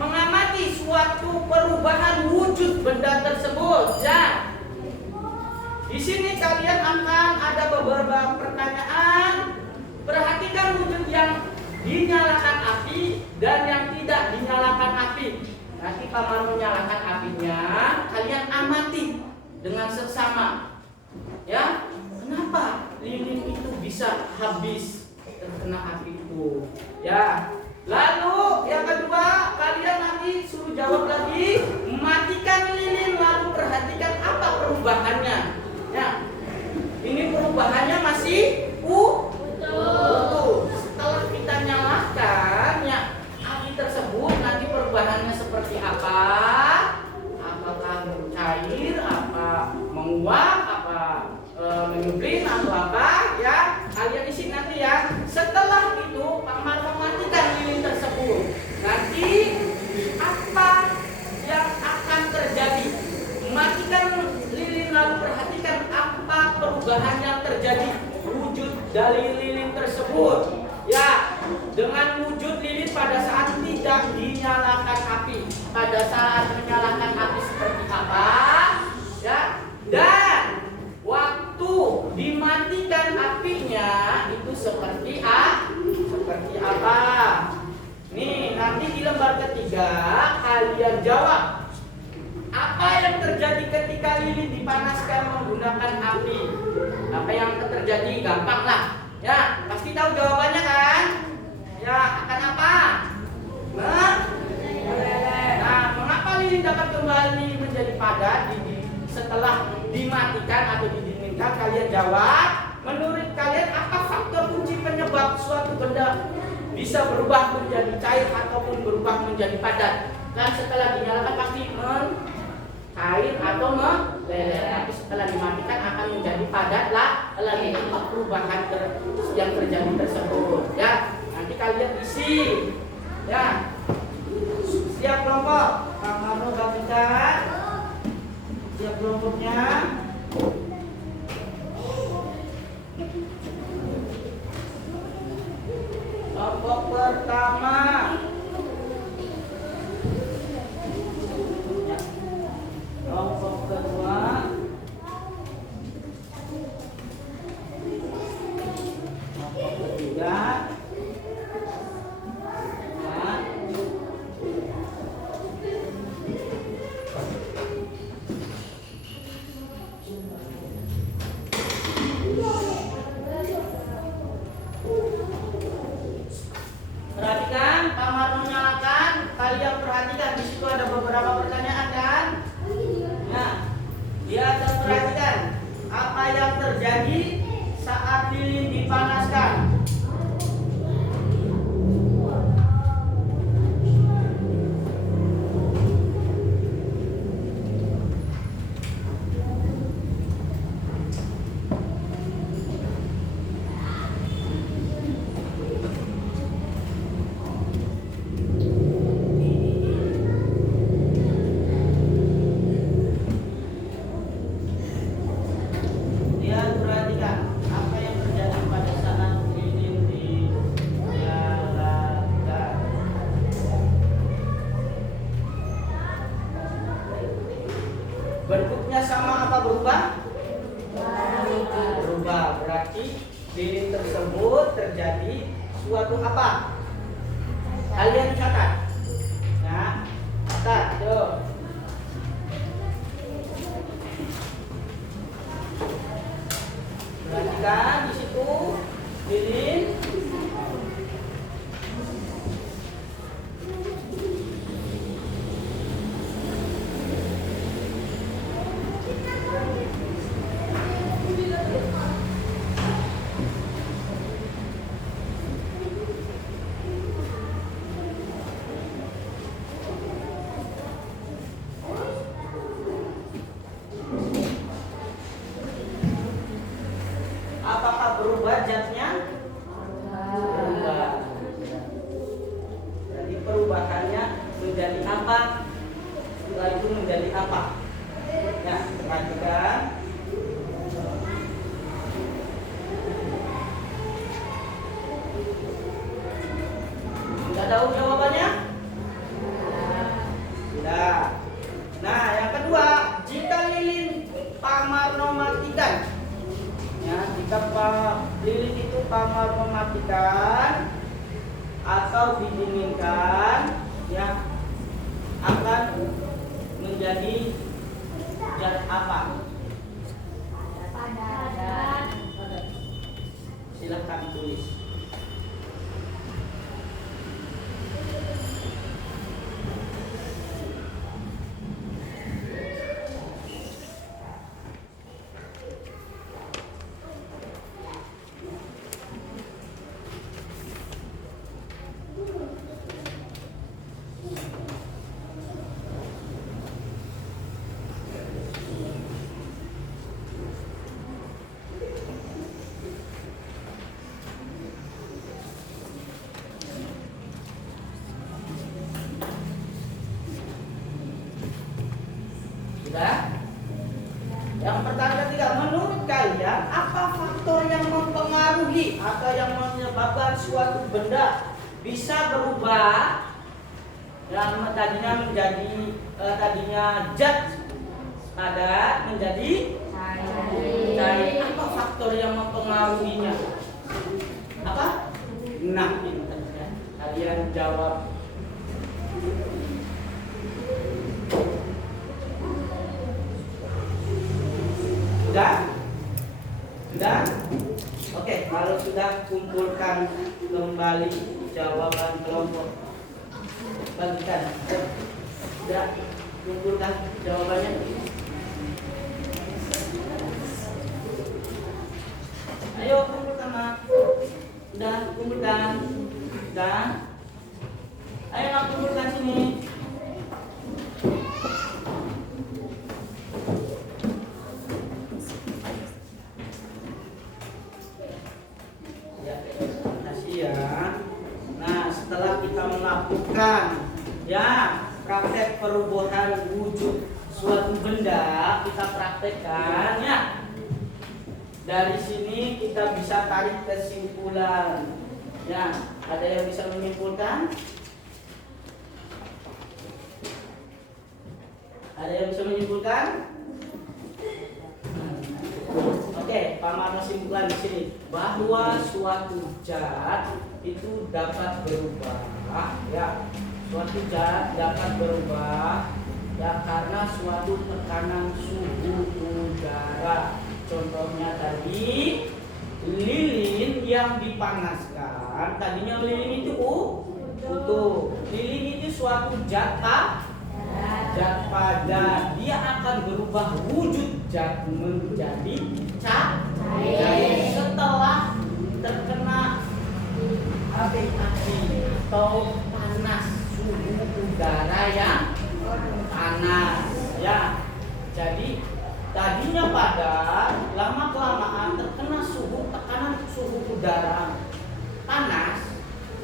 mengamati suatu perubahan wujud benda tersebut. Ya. Di sini kalian akan ada beberapa pertanyaan. Perhatikan wujud yang dinyalakan api dan yang tidak dinyalakan api. Nanti Pak Marno menyalakan apinya, kalian amati dengan seksama. Ya, kenapa lilin itu bisa habis terkena api itu? Ya. Lalu yang kedua, kalian nanti suruh jawab lagi, matikan lilin lalu perhatikan apa perubahannya. Ya. Ini perubahannya masih utuh. Setelah kita nyalakan ya api tersebut, nanti perubahannya seperti apa? Apakah cair, apa menguap, apa menyublim atau apa? Ya, kalian isi nanti ya. Setelah itu Pak Marno matikan lilin tersebut. Nanti apa yang akan terjadi? Matikan lilin lalu perhatikan apa perubahan yang terjadi wujud dari lilin tersebut. Ya, dengan wujud lilin pada saat tidak dinyalakan api, pada saat menyalakan api seperti apa? Ya, dan waktu dimatikan apinya itu seperti apa? Nih, nanti di lembar ketiga kalian jawab. Apa yang terjadi ketika lilin dipanaskan menggunakan api? Apa yang terjadi? Gampang lah. Ya, pasti tahu jawabannya kan? Ya, akan apa? Nah, mengapa lilin dapat kembali menjadi padat setelah dimatikan atau didinginkan? Kalian jawab. Menurut kalian apa faktor kunci penyebab suatu benda bisa berubah menjadi cair ataupun berubah menjadi padat? Kan setelah dinyalakan pasti cair atau meleleh, tapi setelah dimatikan akan menjadi padat lah. Lalu apa perubahan yang terjadi tersebut? Ya, nanti kalian isi. Ya, siap kelompok. Kang Marno gantikan. Siap kelompoknya. Kelompok pertama. Kelompok kedua. Kelompok ketiga. Perhatikan, Pak Marno nyalakan. Kalian perhatikan di situ ada beberapa pertanyaan kan? Nah, dia akan perhatikan apa yang terjadi saat lilin dipanaskan. Dia perhatikan apa yang terjadi pada saat berubah. Berarti lilin tersebut terjadi suatu apa? Kalian catat. Nah, catat tuh. Perhatikan di situ lilin. Apakah berubah zatnya? Berubah. Jadi perubahannya menjadi apa? Setelah itu menjadi apa? Ya, perhatikan. Sudah tahu jawabannya? Sudah. Nah, yang kedua, jika lilin pamar mematikan. Ya, jika lilin itu pamar mematikan atau didinginkan, ya akan menjadi zat apa? Padat. Silahkan tulis. Sudah? Yang pertama ketiga, menurut kalian apa faktor yang mempengaruhi atau yang menyebabkan suatu benda bisa berubah yang tadinya menjadi zat padat menjadi cair? Apa faktor yang mempengaruhinya? Apa? Nah, ini tadinya. Kalian jawab. Sudah? Sudah? Oke, kalau sudah kumpulkan kembali jawaban kelompok. Bagikan. Sudah? Kumpulkan jawabannya. Ayo kumpulkan, Mak. Sudah, kumpulkan. Sudah? Ayo, Mak, kumpulkan sini. Melakukan praktek perubahan wujud suatu benda, kita praktekkan ya. Dari sini kita bisa tarik kesimpulan. Ya, ada yang bisa menyimpulkan? Ada yang bisa menyimpulkan? Oke, Pak Marno simpulkan di sini bahwa suatu zat itu dapat berubah, ya. Suatu zat dapat berubah ya karena suatu tekanan suhu udara. Contohnya tadi lilin yang dipanaskan, tadinya lilin itu utuh. Lilin itu suatu zat padat, dia akan berubah wujud zat menjadi cair setelah terkena api atau panas, suhu udara yang panas ya. Jadi tadinya padat, lama kelamaan terkena tekanan suhu udara panas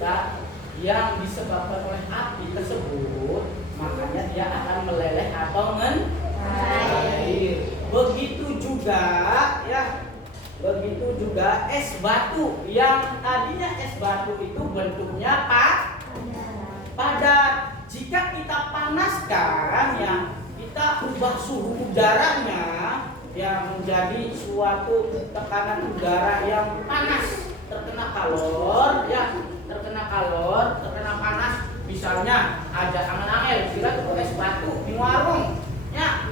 ya, yang disebabkan oleh api tersebut, makanya dia akan meleleh atau mencair. Begitu juga ya, begitu juga es batu, yang tadinya es batu itu bentuknya padat. Jika kita panaskan ya, kita ubah suhu udaranya yang menjadi suatu tekanan udara yang panas, terkena kalor, terkena panas. Misalnya ada angan-angel, kira tuh es batu di warung, ya.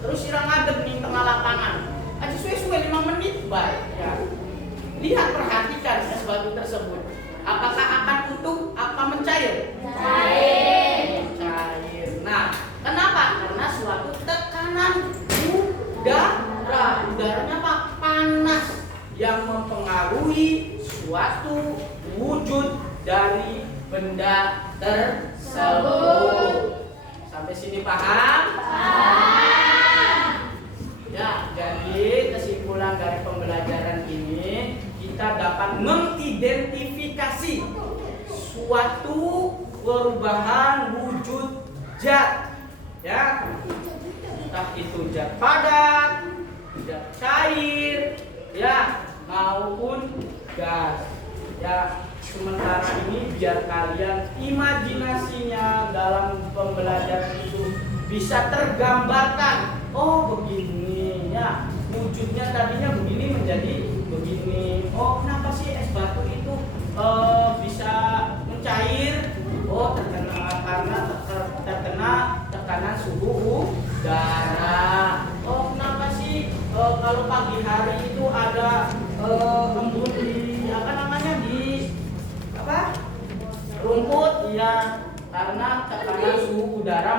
Terus sirang ngadep di tengah lapangan. Aja suwe-suwe 5 menit, baik, ya. Lihat, perhatikan es batu tersebut. Apakah akan utuh, apa mencair? Mencair. Nah, kenapa? Karena suatu tekanan udaranya apa? Panas yang mempengaruhi suatu wujud dari benda tersebut. Sampai sini paham? Ya, jadi kesimpulan dari pembelajaran ini, kita dapat mengidentifikasi suatu perubahan wujud zat, ya, entah itu zat padat, zat cair, ya, maupun gas. Ya, sementara ini biar kalian imajinasinya dalam pembelajaran itu bisa tergambarkan. Oh, begini, ya, wujudnya tadinya begini menjadi begini. Oh, kenapa sih es batu itu bisa mencair? Oh, karena terkena tekanan suhu udara. Oh, kenapa sih kalau pagi hari itu ada embun di rumput? Ya, karena tekanan suhu udara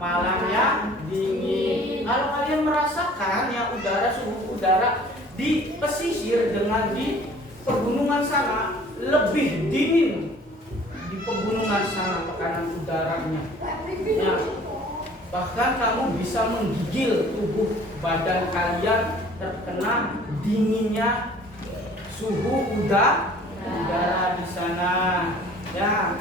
malamnya dingin. Kalau kalian merasakan ya suhu udara di pesisir dengan di pegunungan sana lebih dingin, di pegunungan sana tekanan udaranya. Ya, bahkan kamu bisa menggigil tubuh badan kalian terkena dinginnya suhu udara di sana. Ya,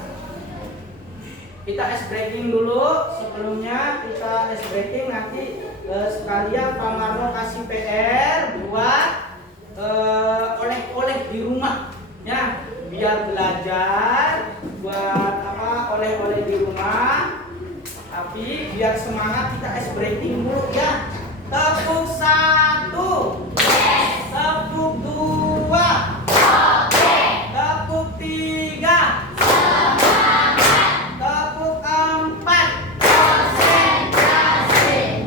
kita ice breaking dulu. Sebelumnya kita ice breaking, nanti sekalian Pak Marno kasih PR buat oleh-oleh di rumah, ya, biar belajar buat oleh-oleh di rumah. Tapi biar semangat, kita ice breaking dulu, ya. Tepuk 1, tepuk 2, tepuk 3, tepuk 4,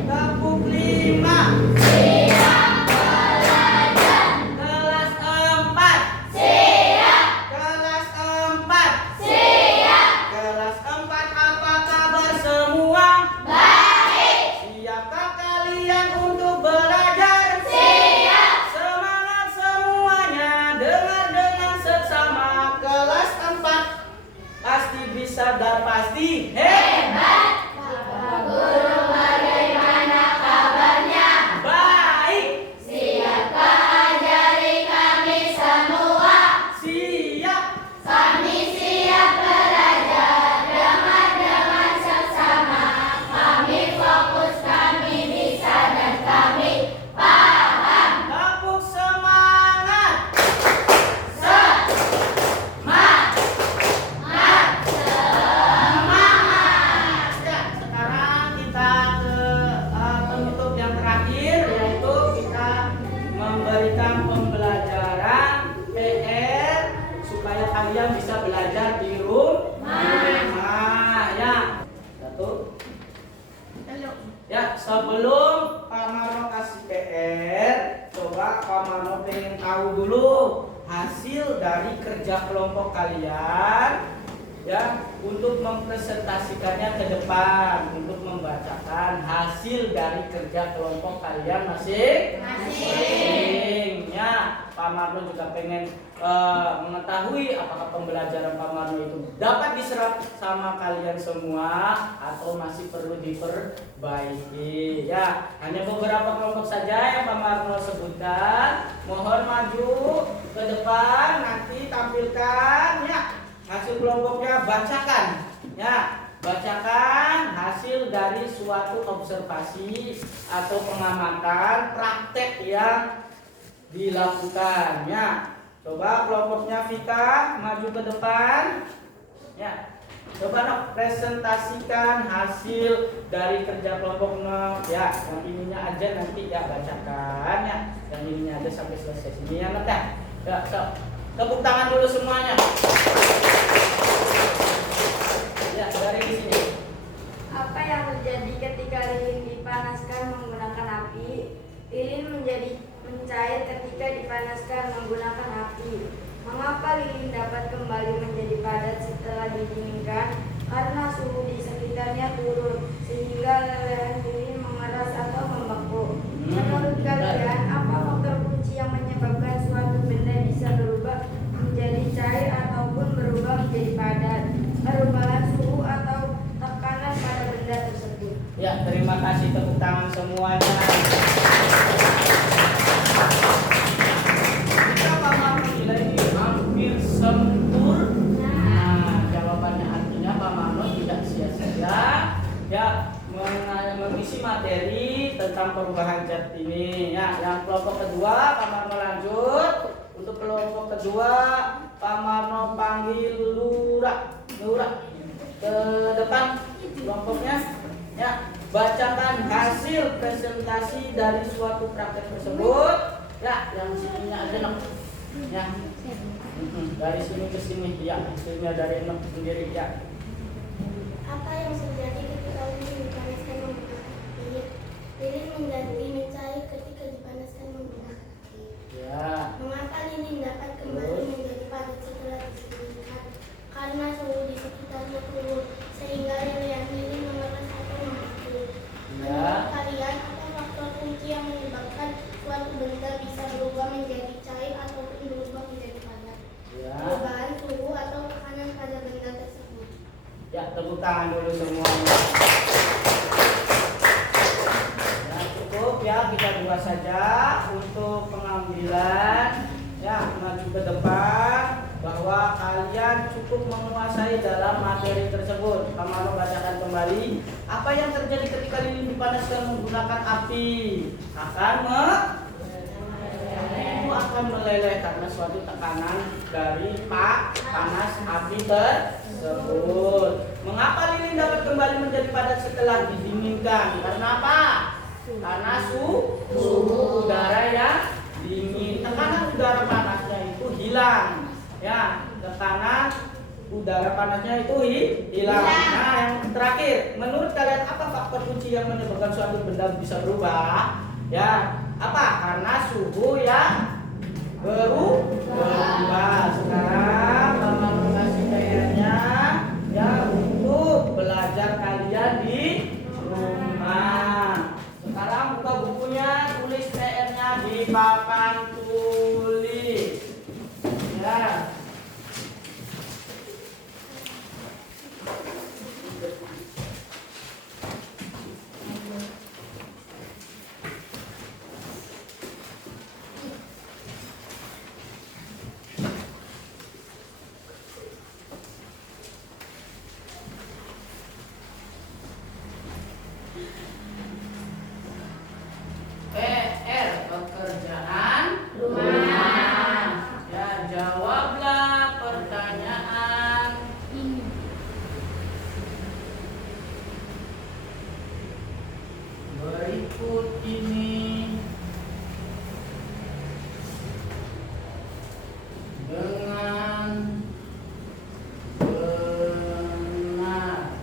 tepuk 5, kelas 4, kelas 4, kelas 4, apa kabar semua? Siapkah kalian untuk belajar? Semangat semuanya, dengar dengan seksama. Kelas 4 pasti bisa dan pasti hebat. Guru, bagaimana kabarnya? Baik. Siapkah ajari kami semua? Siap. Kami siap belajar dengan seksama. Kami fokus, kami bisa, dan kami paham. Tepuk semangat. Ya, sekarang kita ke penutup yang terakhir, yaitu kita memberikan pembelajaran PR supaya kalian bisa belajar di rumah. Ya, satu. Ya, sebelum Pak Marno kasih PR, coba Pak Marno pengen tahu dulu hasil dari kerja kelompok kalian, ya, untuk mempresentasikannya ke depan, untuk membacakan hasil dari kerja kelompok kalian masing-masing. Ya, Pak Marno juga pengen mengetahui apakah pembelajaran Pak Marno itu dapat diserap sama kalian semua atau masih perlu diperbaiki. Ya, hanya beberapa kelompok saja yang Pak Marno sebutkan. Mohon maju ke depan, nanti tampilkan, ya, hasil kelompoknya, bacakan, ya, bacakan hasil dari suatu observasi atau pengamatan praktek yang dilakukan, ya. Coba kelompoknya Vika maju ke depan, ya. Coba Nok presentasikan hasil dari kerja kelompok Nok ya. Yang ininya aja nanti ya bacakan ya. Yang ininya aja sampai selesai. Sini ya Nok ya. Ya, so. Tepuk tangan dulu semuanya. Ya, dari di sini. Apa yang terjadi ketika lilin dipanaskan menggunakan api? Lilin menjadi mencair ketika dipanaskan menggunakan api. Mengapa lilin dapat kembali menjadi padat setelah didinginkan? Karena suhu di sekitarnya turun, sehingga lelehan lilin mengeras atau membeku. Menurut kalian, apa faktor kunci yang menyebabkan suatu benda bisa berubah menjadi cair ataupun berubah menjadi padat? Perubahan suhu atau tekanan pada benda tersebut. Ya, terima kasih, tepuk tangan semuanya. Kita paham nilai ini hampir sempurna. Nah, jawabannya artinya Pak Mano tidak sia-sia ya mengisi materi tentang perubahan zat ini. Ya, yang kelompok kedua Pak Mano lanjut. Untuk kelompok kedua Pak Marno panggil Lura ke depan kelompoknya ya, bacakan hasil presentasi dari suatu praktek tersebut ya, yang sininya aja Nok ya. Dari sini ke sini ya, hasilnya dari Nok sendiri ya. Apa yang terjadi ketika lilin dipanaskan menggunakan api? Lilin menjadi mencair ketika dipanaskan menggunakan api. Ya. Mengapa lilin dapat kembali menjadi padat setelah didinginkan? Karena suhu di sekitarnya turun, sehingga lelehan lilin mengeras atau membeku. Menurut kalian, apa faktor kunci yang menyebabkan suatu benda bisa berubah menjadi cair ataupun berubah menjadi padat? Perubahan suhu atau tekanan pada benda tersebut. Ya, tepuk tangan dulu semuanya. Ya, cukup ya, kita buat saja untuk pengambilan. Ya, maju ke depan bahwa kalian cukup menguasai dalam materi tersebut. Kamano bacakan kembali. Apa yang terjadi ketika lilin dipanaskan menggunakan api? Akan meleleh karena suatu tekanan dari panas api tersebut. Mengapa lilin dapat kembali menjadi padat setelah didinginkan? Karena apa? Karena suhu udara yang dingin. Tekanan udara panasnya itu hilang. Ya, tekanan udara panasnya itu hilang. Nah, yang terakhir, menurut kalian apa faktor kunci yang menyebabkan suatu benda bisa berubah? Ya, apa? Karena suhu yang berubah. Sekarang Mama kasih PR-nya ya untuk belajar kalian di rumah. Sekarang buka bukunya, tulis PR-nya di papan tulis. Ya. PR pekerjaan rumah. Ya, jawablah pertanyaan berikut ini dengan benar.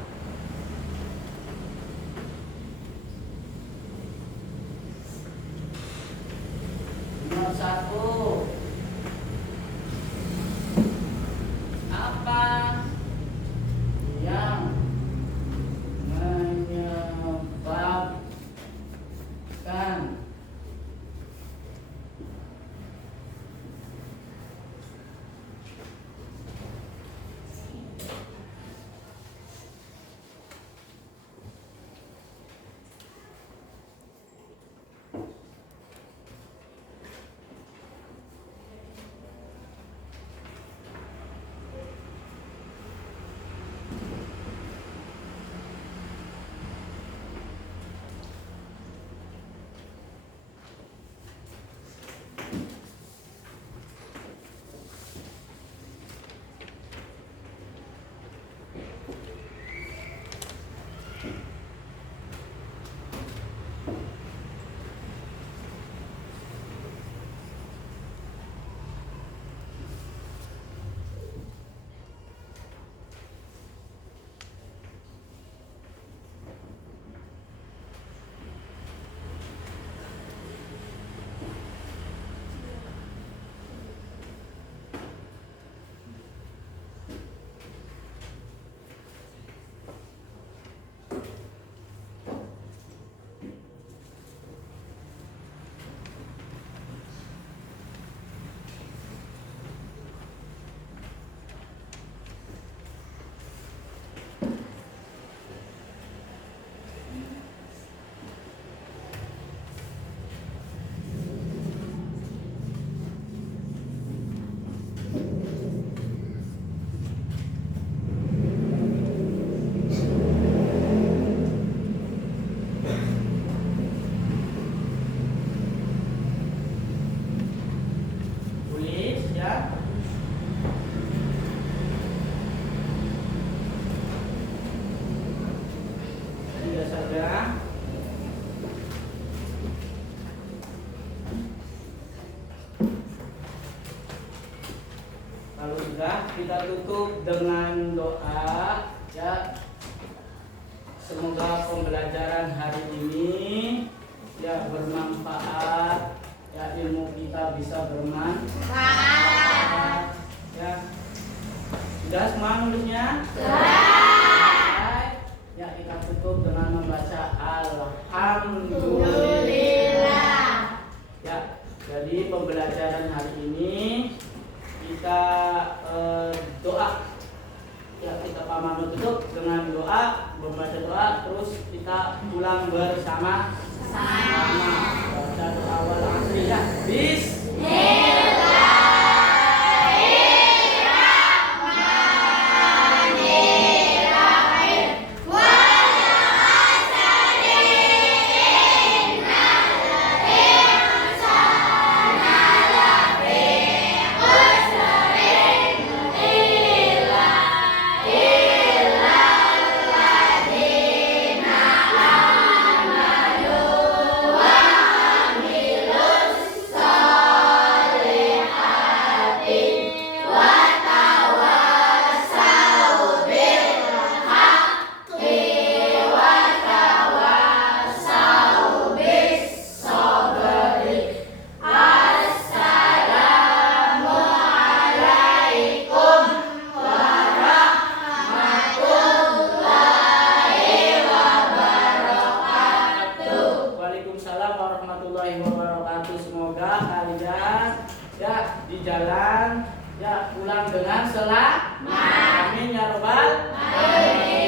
Nomor 1. Apa yang menyebabkan Kalau sudah, kita tutup dengan doa ya. Semoga pembelajaran hari ini ya bermanfaat, ya ilmu kita bisa bermanfaat. Ya. Sudah semua nulisnya? Ya, kita tutup dengan membaca Alhamdulillah. Ya, jadi pembelajaran hari ini kita doa. Ya, kita pamam tutup dengan doa, membaca doa, terus kita pulang bersama-sama. Baca doa awal asri ya. Waalaikumsalam warahmatullahi wabarakatuh. Semoga kalian ya di jalan ya pulang dengan selamat. Amin ya robbal alamin.